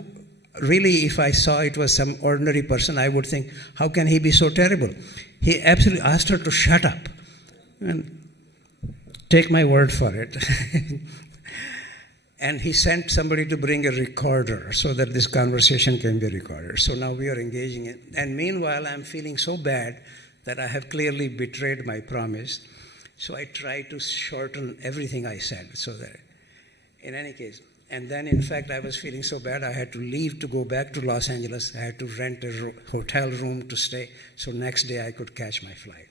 really, if I saw it was some ordinary person, I would think, how can he be so terrible? He absolutely asked her to shut up. And take my word for it. And he sent somebody to bring a recorder so that this conversation can be recorded. So now we are engaging it. And meanwhile, I'm feeling so bad that I have clearly betrayed my promise. So I try to shorten everything I said. So that, in any case, and then in fact, I was feeling so bad, I had to leave to go back to Los Angeles. I had to rent a hotel room to stay. So next day I could catch my flight.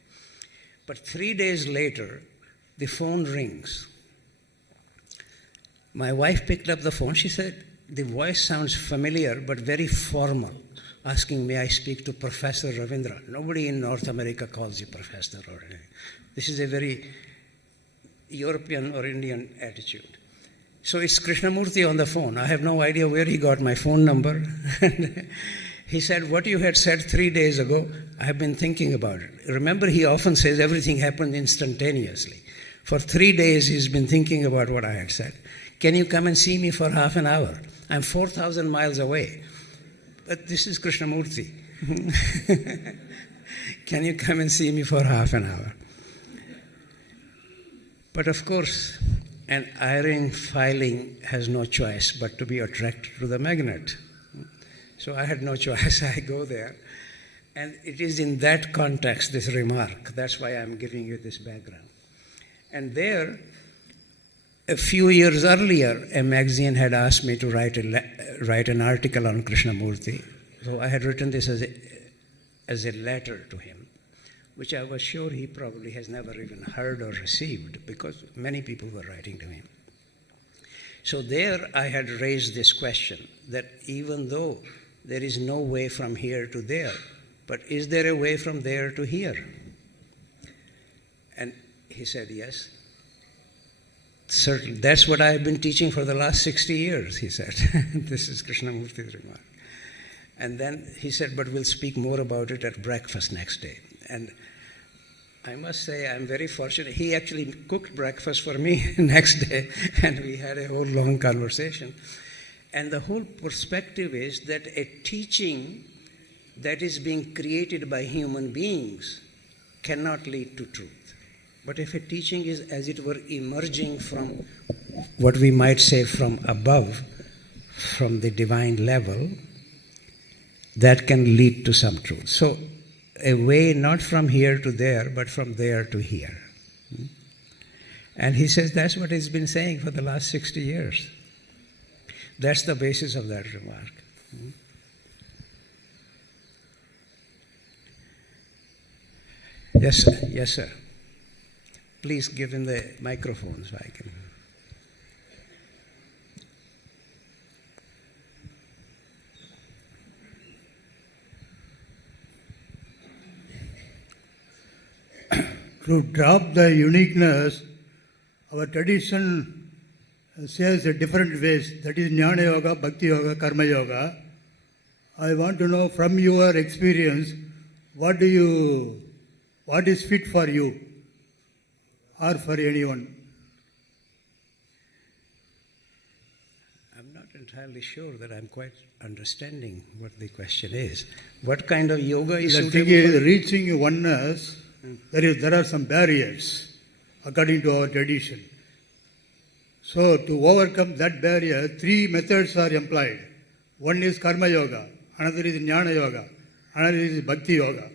But 3 days later, the phone rings. My wife picked up the phone. She said, the voice sounds familiar but very formal, asking me I speak to Professor Ravindra. Nobody in North America calls you professor or anything. This is a very European or Indian attitude. So it's Krishnamurti on the phone. I have no idea where he got my phone number. He said, what you had said 3 days ago, I have been thinking about it. Remember, he often says everything happened instantaneously. For 3 days, he's been thinking about what I had said. Can you come and see me for half an hour? I'm 4,000 miles away. But this is Krishnamurti. Can you come and see me for half an hour? But of course, an iron filing has no choice but to be attracted to the magnet. So I had no choice. I go there. And it is in that context, this remark. That's why I'm giving you this background. And there, a few years earlier, a magazine had asked me to write an article on Krishnamurti. So I had written this as a letter to him, which I was sure he probably has never even heard or received, because many people were writing to him. So there I had raised this question, that even though there is no way from here to there, but is there a way from there to here? And he said, yes. Certainly. That's what I've been teaching for the last 60 years, he said. This is Krishnamurti's remark. And then he said, but we'll speak more about it at breakfast next day. And I must say I'm very fortunate. He actually cooked breakfast for me next day, and we had a whole long conversation. And the whole perspective is that a teaching that is being created by human beings cannot lead to truth. But if a teaching is, as it were, emerging from what we might say from above, from the divine level, that can lead to some truth. So a way not from here to there, but from there to here. And he says that's what he's been saying for the last 60 years. That's the basis of that remark. Yes, sir. Yes, sir. Please give him the microphone so I can. To drop the uniqueness, our tradition says different ways. That is Jnana Yoga, Bhakti Yoga, Karma Yoga. I want to know from your experience, what is fit for you or for anyone? I'm not entirely sure that I'm quite understanding what the question is. What kind of yoga is The suitable? thing is, reaching oneness, there are some barriers according to our tradition. So to overcome that barrier, 3 methods are employed. One is Karma Yoga, another is Jnana Yoga, another is Bhakti Yoga.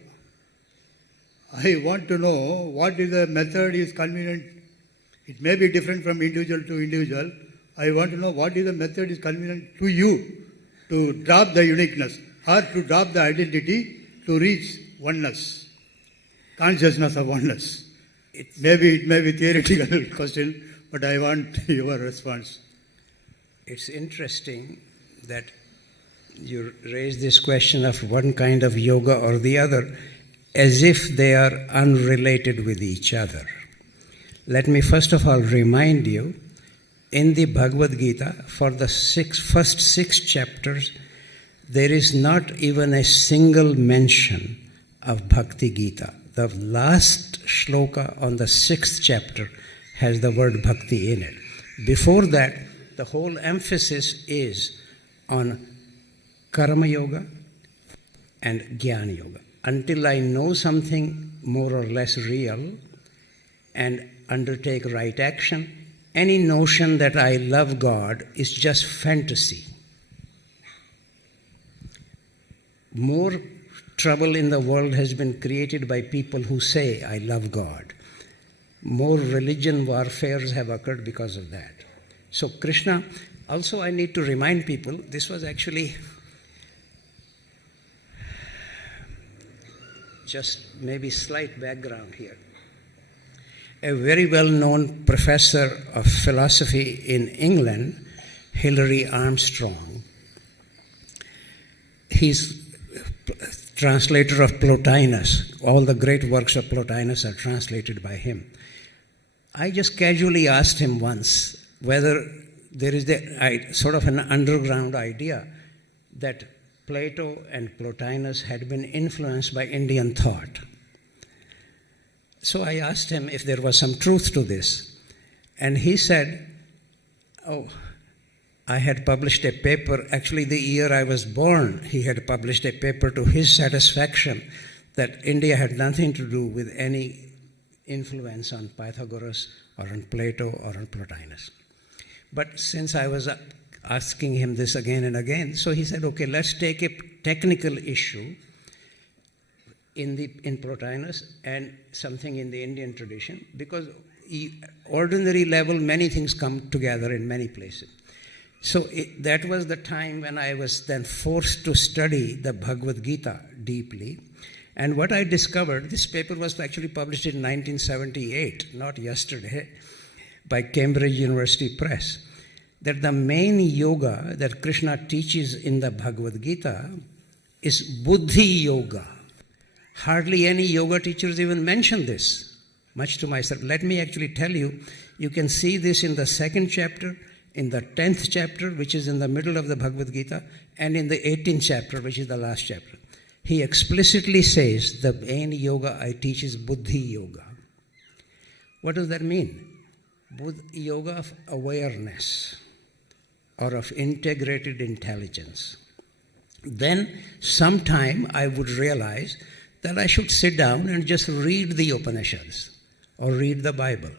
I want to know what is the method is convenient. It may be different from individual to individual. I want to know what is the method is convenient to you to drop the uniqueness or to drop the identity to reach oneness, consciousness of oneness. It may be theoretical question, but I want your response. It's interesting that you raise this question of one kind of yoga or the other as if they are unrelated with each other. Let me first of all remind you, in the Bhagavad Gita, for the first six chapters, there is not even a single mention of Bhakti Gita. The last shloka on the 6th chapter has the word Bhakti in it. Before that, the whole emphasis is on Karma Yoga and Jnana Yoga. Until I know something more or less real and undertake right action any notion that I love God is just fantasy. More trouble in the world has been created by people who say, I love God. More religion warfares have occurred because of that. So Krishna, also I need to remind people, this was actually just maybe slight background here. A very well-known professor of philosophy in England, Hilary Armstrong, he's translator of Plotinus. All the great works of Plotinus are translated by him. I just casually asked him once whether there is sort of an underground idea that Plato and Plotinus had been influenced by Indian thought. So I asked him if there was some truth to this. And he said, oh, I had published a paper, actually the year I was born, he had published a paper to his satisfaction that India had nothing to do with any influence on Pythagoras or on Plato or on Plotinus. But since I was asking him this again and again, so he said, okay, let's take a technical issue in Plotinus and something in the Indian tradition, because ordinary level, many things come together in many places. So that was the time when I was then forced to study the Bhagavad Gita deeply. And what I discovered, this paper was actually published in 1978, not yesterday, by Cambridge University Press, that the main yoga that Krishna teaches in the Bhagavad Gita is Buddhi Yoga. Hardly any yoga teachers even mention this, much to myself. Let me actually tell you, you can see this in the 2nd chapter, in the 10th chapter, which is in the middle of the Bhagavad Gita, and in the 18th chapter, which is the last chapter. He explicitly says the main yoga I teach is Buddhi Yoga. What does that mean? Yoga of awareness or of integrated intelligence. Then sometime I would realize that I should sit down and just read the Upanishads or read the Bible.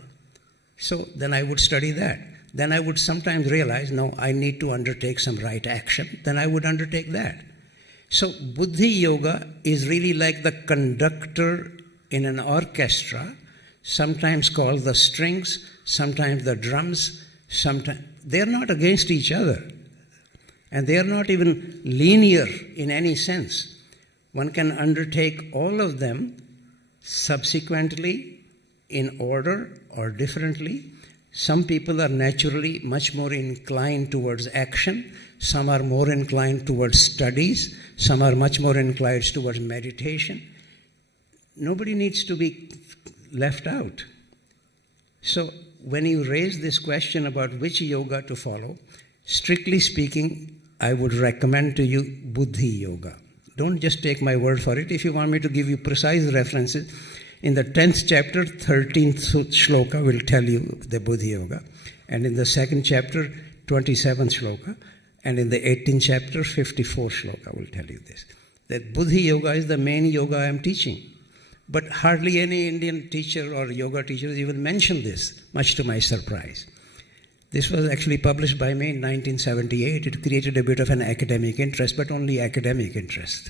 So then I would study that. Then I would sometimes realize, no, I need to undertake some right action. Then I would undertake that. So Buddhi Yoga is really like the conductor in an orchestra, sometimes called the strings, sometimes the drums, sometimes. They're not against each other. And they are not even linear in any sense. One can undertake all of them subsequently, in order or differently. Some people are naturally much more inclined towards action. Some are more inclined towards studies. Some are much more inclined towards meditation. Nobody needs to be left out. So when you raise this question about which yoga to follow, strictly speaking, I would recommend to you Buddhi Yoga. Don't just take my word for it. If you want me to give you precise references, in the 10th chapter, 13th shloka will tell you the Buddhi Yoga. And in the 2nd chapter, 27th shloka. And in the 18th chapter, 54th shloka will tell you this. That Buddhi Yoga is the main yoga I am teaching. But hardly any Indian teacher or yoga teachers even mention this, much to my surprise. This was actually published by me in 1978. It created a bit of an academic interest, but only academic interest.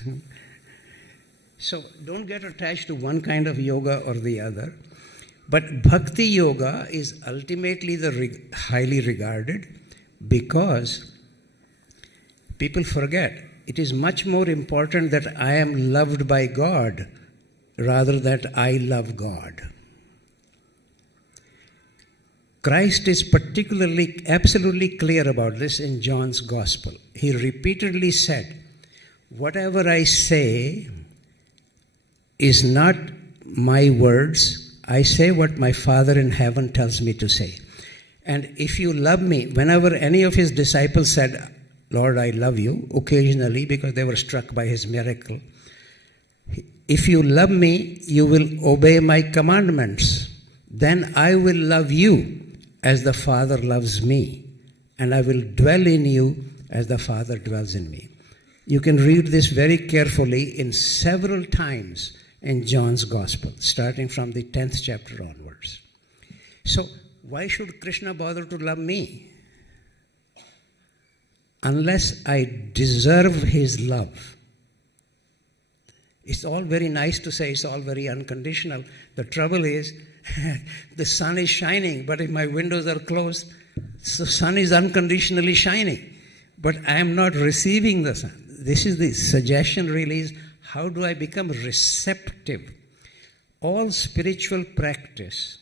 So don't get attached to one kind of yoga or the other. But Bhakti Yoga is ultimately the highly regarded, because people forget it is much more important that I am loved by God rather than I love God. Christ is particularly, absolutely clear about this in John's Gospel. He repeatedly said, whatever I say is not my words. I say what my Father in heaven tells me to say. And if you love me, whenever any of his disciples said, Lord, I love you, occasionally, because they were struck by his miracle, if you love me, you will obey my commandments. Then I will love you as the Father loves me, and I will dwell in you as the Father dwells in me. You can read this very carefully in several times in John's Gospel, starting from the 10th chapter onwards. So why should Krishna bother to love me? Unless I deserve his love. It's all very nice to say, it's all very unconditional. The trouble is, the sun is shining, but if my windows are closed, the sun is unconditionally shining. But I am not receiving the sun. This is the suggestion really is, how do I become receptive? All spiritual practice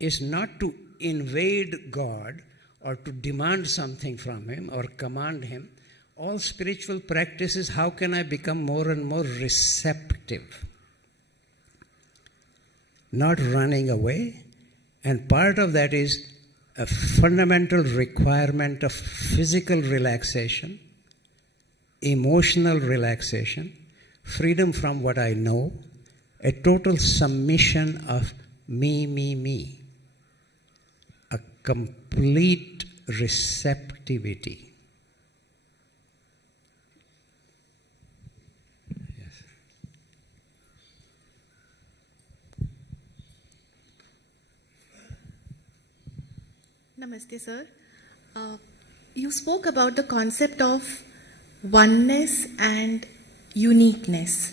is not to invade God or to demand something from him or command him. All spiritual practice is how can I become more and more receptive, not running away. And part of that is a fundamental requirement of physical relaxation, emotional relaxation, freedom from what I know, a total submission of me, a complete receptivity. Namaste, sir. You spoke about the concept of oneness and uniqueness.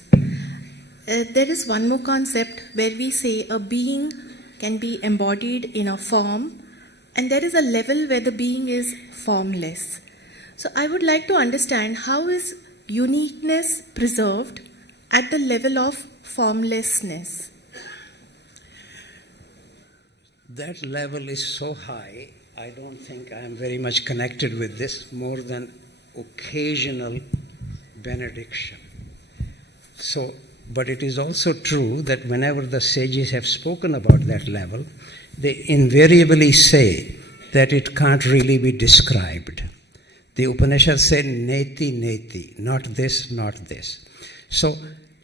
There is one more concept where we say a being can be embodied in a form, and there is a level where the being is formless. So I would like to understand, how is uniqueness preserved at the level of formlessness? That level is so high, I don't think I am very much connected with this, more than occasional benediction. So, but it is also true that whenever the sages have spoken about that level, they invariably say that it can't really be described. The Upanishads say neti neti, not this, not this. So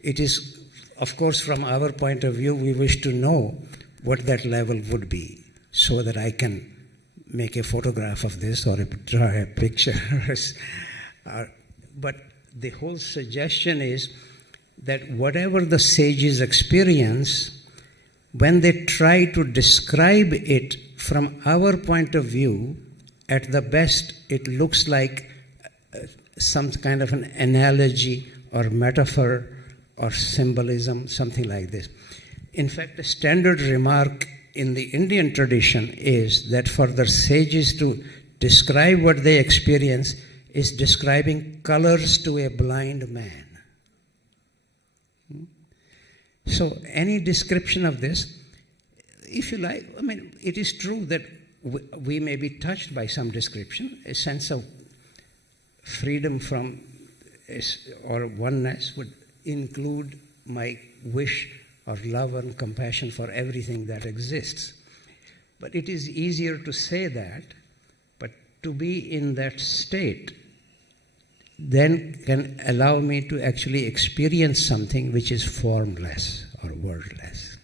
it is, of course, from our point of view, we wish to know what that level would be, so that I can make a photograph of this or draw a picture. But the whole suggestion is that whatever the sages experience, when they try to describe it from our point of view, at the best it looks like some kind of an analogy or metaphor or symbolism, something like this. In fact, a standard remark in the Indian tradition is that for the sages to describe what they experience is describing colors to a blind man. So any description of this, if you like, I mean, it is true that we may be touched by some description. A sense of freedom from or oneness would include my wish or love and compassion for everything that exists. But it is easier to say that, but to be in that state then can allow me to actually experience something which is formless or wordless.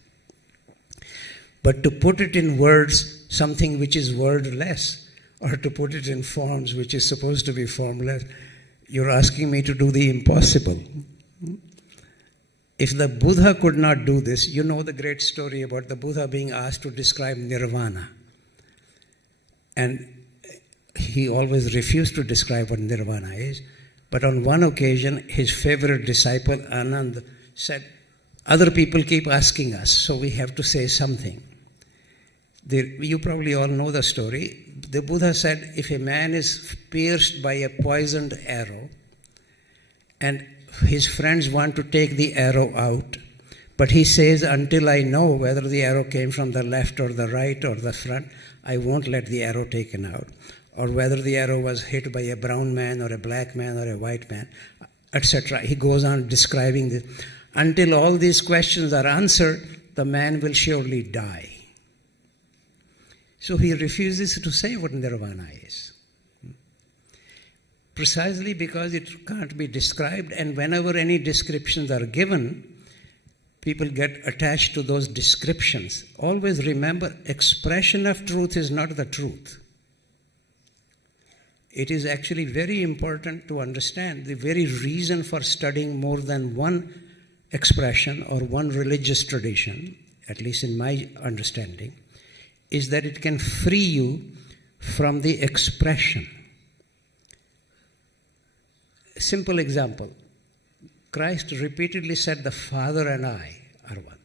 But to put it in words, something which is wordless, or to put it in forms which is supposed to be formless, you're asking me to do the impossible. If the Buddha could not do this, you know the great story about the Buddha being asked to describe nirvana. And he always refused to describe what nirvana is. But on one occasion, his favorite disciple, Anand, said, other people keep asking us, so we have to say something. You probably all know the story. The Buddha said, if a man is pierced by a poisoned arrow, and his friends want to take the arrow out, but he says, until I know whether the arrow came from the left or the right or the front, I won't let the arrow taken out. Or whether the arrow was hit by a brown man or a black man or a white man, etc. He goes on describing this. Until all these questions are answered, the man will surely die. So he refuses to say what nirvana is. Precisely because it can't be described, and whenever any descriptions are given, people get attached to those descriptions. Always remember, expression of truth is not the truth. It is actually very important to understand the very reason for studying more than one expression or one religious tradition, at least in my understanding, is that it can free you from the expression. Simple example. Christ repeatedly said, the Father and I are one.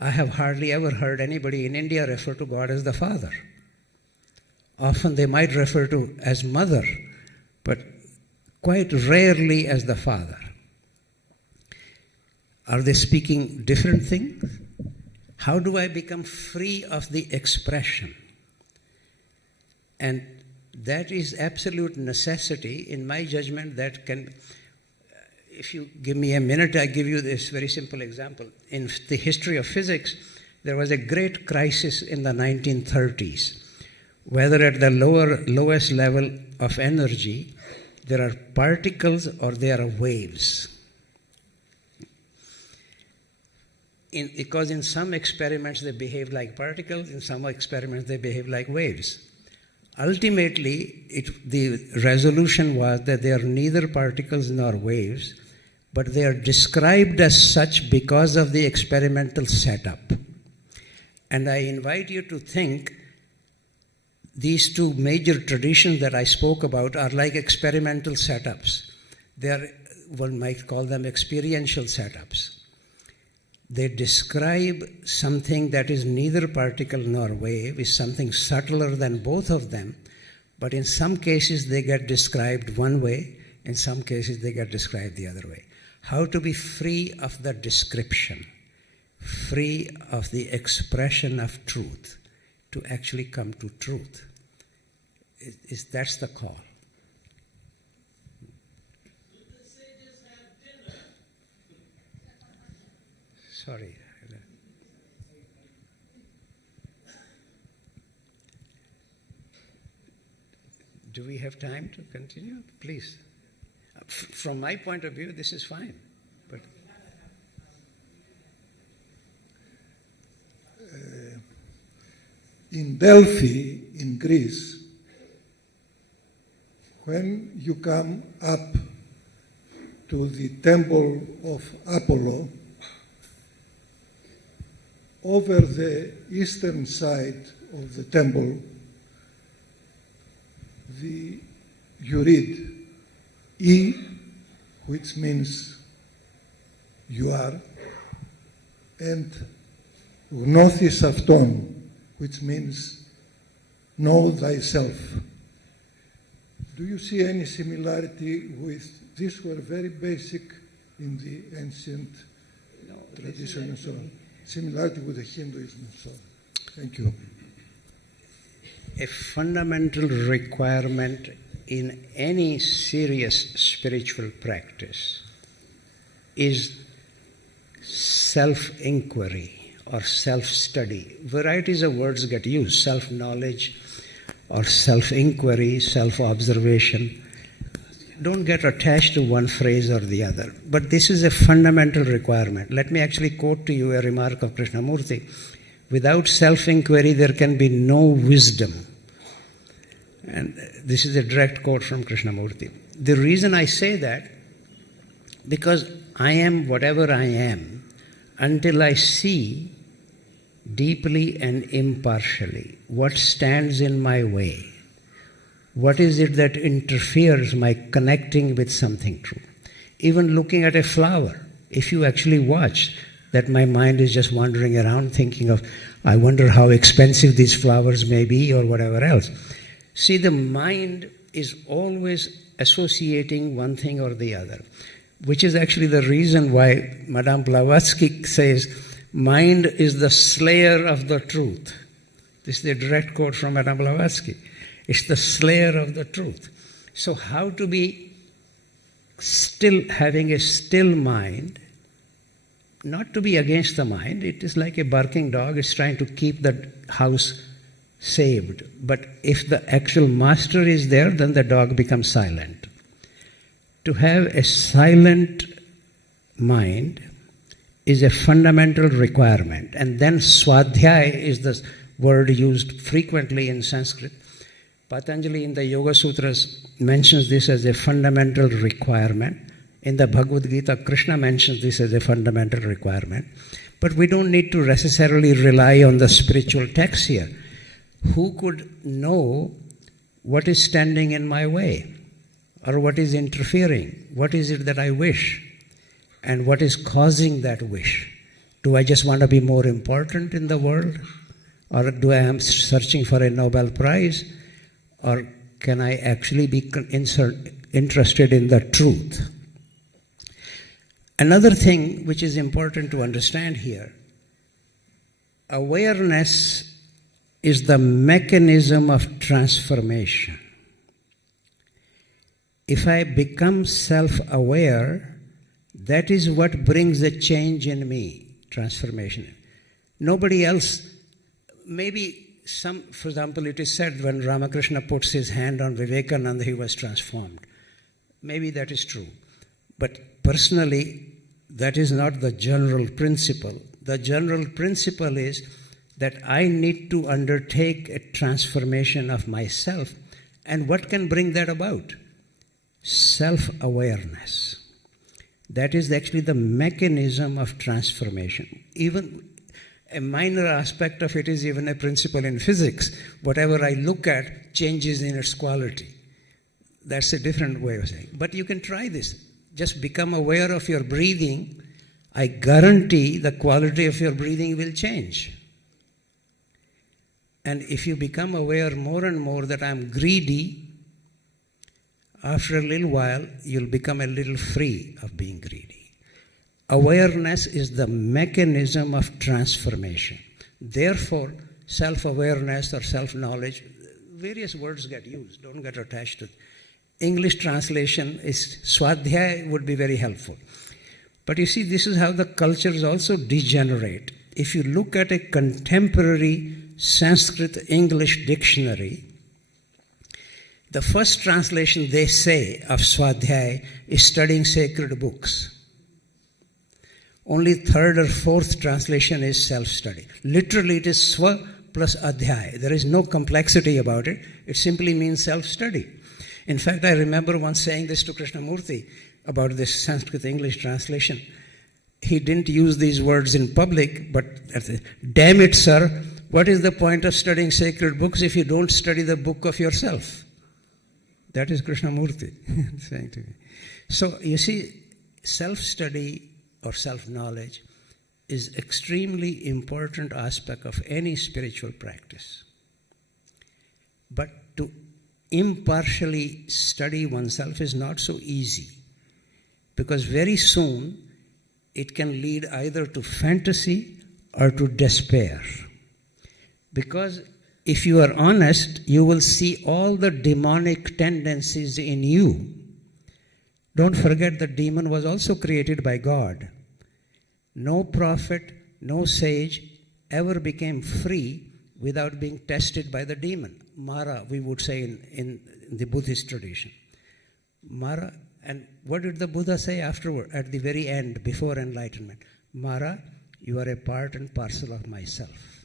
I have hardly ever heard anybody in India refer to God as the Father. Often they might refer to as Mother, but quite rarely as the Father. Are they speaking different things? How do I become free of the expression? And that is absolute necessity. In my judgment, that can, if you give me a minute, I give you this very simple example. In the history of physics, there was a great crisis in the 1930s. Whether at the lowest level of energy, there are particles or there are waves. Because in some experiments they behave like particles, in some experiments they behave like waves. Ultimately, the resolution was that they are neither particles nor waves, but they are described as such because of the experimental setup. And I invite you to think these two major traditions that I spoke about are like experimental setups. They are, one might call them experiential setups. They describe something that is neither particle nor wave, is something subtler than both of them, but in some cases they get described one way, in some cases they get described the other way. How to be free of the description, free of the expression of truth, to actually come to truth. That's the call. Sorry. Do we have time to continue? Please. From my point of view, this is fine. But in Delphi, in Greece, when you come up to the temple of Apollo, over the eastern side of the temple, you read E, which means you are, and gnosis avton, which means know thyself. Do you see any similarity with, these were very basic in the ancient tradition and so on. Similarity with the Hinduism and so on. Thank you. A fundamental requirement in any serious spiritual practice is self-inquiry or self-study. Varieties of words get used, self-knowledge or self-inquiry, self-observation. Don't get attached to one phrase or the other. But this is a fundamental requirement. Let me actually quote to you a remark of Krishnamurti. Without self-inquiry, there can be no wisdom. And this is a direct quote from Krishnamurti. The reason I say that, because I am whatever I am until I see deeply and impartially what stands in my way. What is it that interferes my connecting with something true? Even looking at a flower, if you actually watch, that my mind is just wandering around thinking of, I wonder how expensive these flowers may be or whatever else. See, the mind is always associating one thing or the other, which is actually the reason why Madame Blavatsky says, mind is the slayer of the truth. This is a direct quote from Madame Blavatsky. It's the slayer of the truth. So how to be still, having a still mind, not to be against the mind. It is like a barking dog. It's trying to keep the house saved. But if the actual master is there, then the dog becomes silent. To have a silent mind is a fundamental requirement. And then swadhyaya is the word used frequently in Sanskrit. Patanjali in the Yoga Sutras mentions this as a fundamental requirement. In the Bhagavad Gita, Krishna mentions this as a fundamental requirement. But we don't need to necessarily rely on the spiritual texts here. who could know what is standing in my way or what is interfering? What is it that I wish? And what is causing that wish? Do I just want to be more important in the world? Or do I am searching for a Nobel Prize? Or can I actually be interested in the truth? Another thing which is important to understand here, awareness is the mechanism of transformation. If I become self-aware, that is what brings a change in me, transformation. Nobody else, maybe for example, it is said when Ramakrishna puts his hand on Vivekananda, he was transformed. Maybe that is true. But personally, that is not the general principle. The general principle is that I need to undertake a transformation of myself. And what can bring that about? Self-awareness. That is actually the mechanism of transformation. Even a minor aspect of it is even a principle in physics. Whatever I look at changes in its quality. That's a different way of saying. But you can try this. Just become aware of your breathing. I guarantee the quality of your breathing will change. And if you become aware more and more that I'm greedy, after a little while, you'll become a little free of being greedy. Awareness is the mechanism of transformation. Therefore, self-awareness or self-knowledge, various words get used, don't get attached to it. English translation is Swadhyay would be very helpful. But you see, this is how the cultures also degenerate. If you look at a contemporary Sanskrit English dictionary, the first translation they say of Swadhyay is studying sacred books. Only third or fourth translation is self-study. Literally it is Swa plus Adhyay. There is no complexity about it. It simply means self-study. In fact, I remember once saying this to Krishnamurti about this Sanskrit English translation. He didn't use these words in public, but damn it, sir, what is the point of studying sacred books if you don't study the book of yourself? That is Krishnamurti saying to me. So you see, self-study or self-knowledge is extremely important aspect of any spiritual practice. But to impartially study oneself is not so easy, because very soon it can lead either to fantasy or to despair. Because if you are honest, you will see all the demonic tendencies in you. Don't forget the demon was also created by God. No prophet, no sage ever became free without being tested by the demon. Mara, we would say in the Buddhist tradition. Mara, and what did the Buddha say afterward, at the very end, before enlightenment? Mara, you are a part and parcel of myself.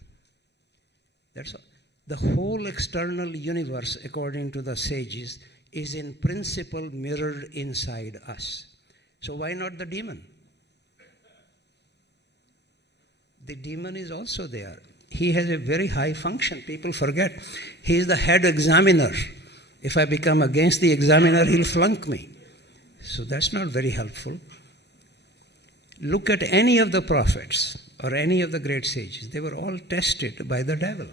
That's all. The whole external universe, according to the sages, is in principle mirrored inside us. So why not the demon? The demon is also there. He has a very high function. People forget. He is the head examiner. If I become against the examiner, he'll flunk me. So that's not very helpful. Look at any of the prophets or any of the great sages. They were all tested by the devil.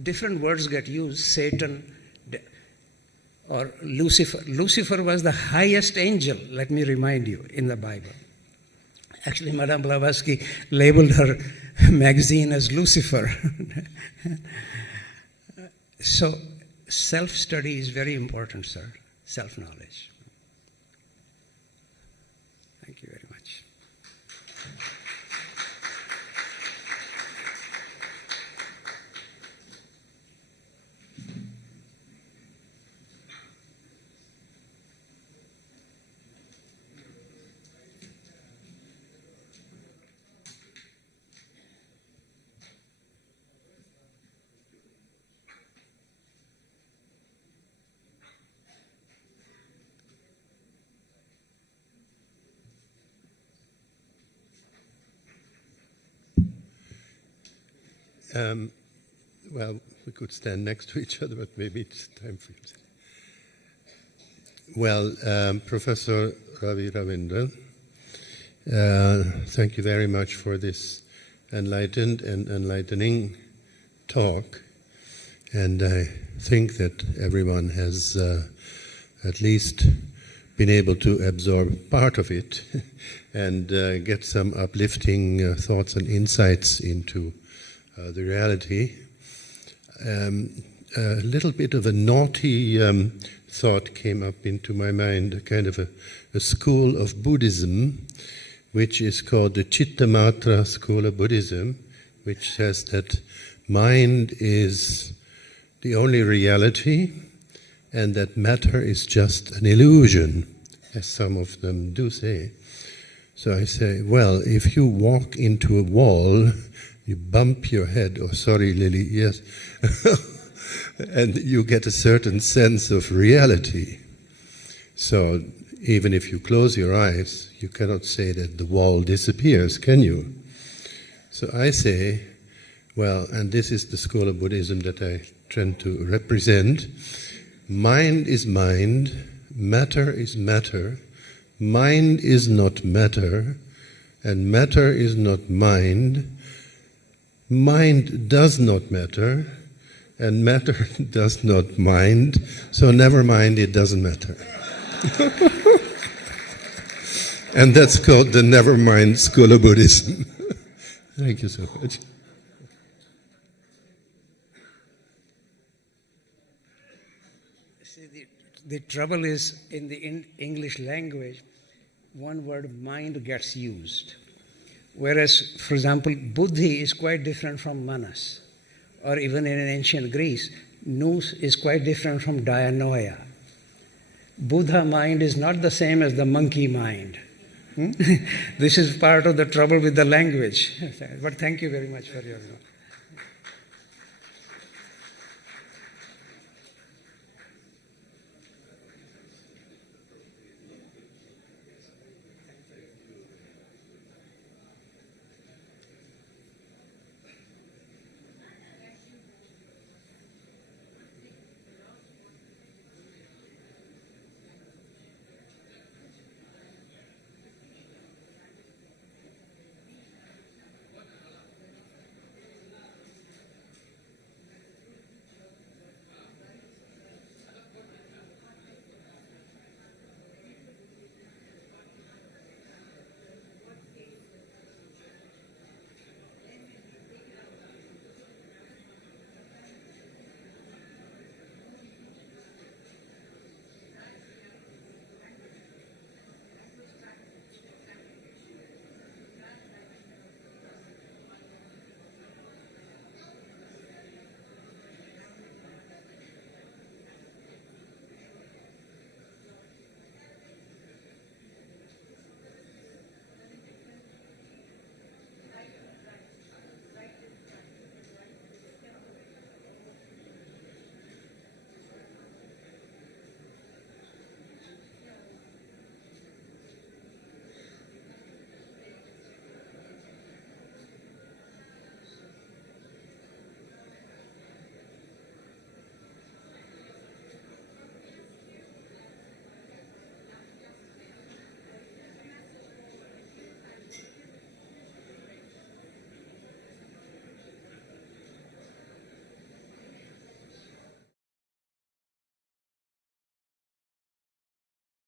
Different words get used, Satan or Lucifer. Lucifer was the highest angel, let me remind you, in the Bible. Actually, Madame Blavatsky labeled her magazine as Lucifer. So, self-study is very important, sir. Self-knowledge. Thank you very much. well, we could stand next to each other, but maybe it's time for you. Well, Professor Ravi Ravindran, thank you very much for this enlightened and enlightening talk. And I think that everyone has at least been able to absorb part of it and get some uplifting thoughts and insights into the reality. A little bit of a naughty thought came up into my mind, a kind of a school of Buddhism, which is called the Chittamatra school of Buddhism, which says that mind is the only reality, and that matter is just an illusion, as some of them do say. So I say, well, if you walk into a wall, you bump your head, oh sorry Lily, yes, and you get a certain sense of reality. So even if you close your eyes, you cannot say that the wall disappears, can you? So I say, well, and this is the school of Buddhism that I tend to represent, mind is mind, matter is matter, mind is not matter, and matter is not mind. Mind does not matter, and matter does not mind, so never mind, it doesn't matter. And that's called the Nevermind School of Buddhism. Thank you so much. See, the trouble is in the English language, one word mind gets used. Whereas, for example, buddhi is quite different from manas. Or even in ancient Greece, nous is quite different from dianoia. Buddha mind is not the same as the monkey mind. This is part of the trouble with the language. But thank you very much for your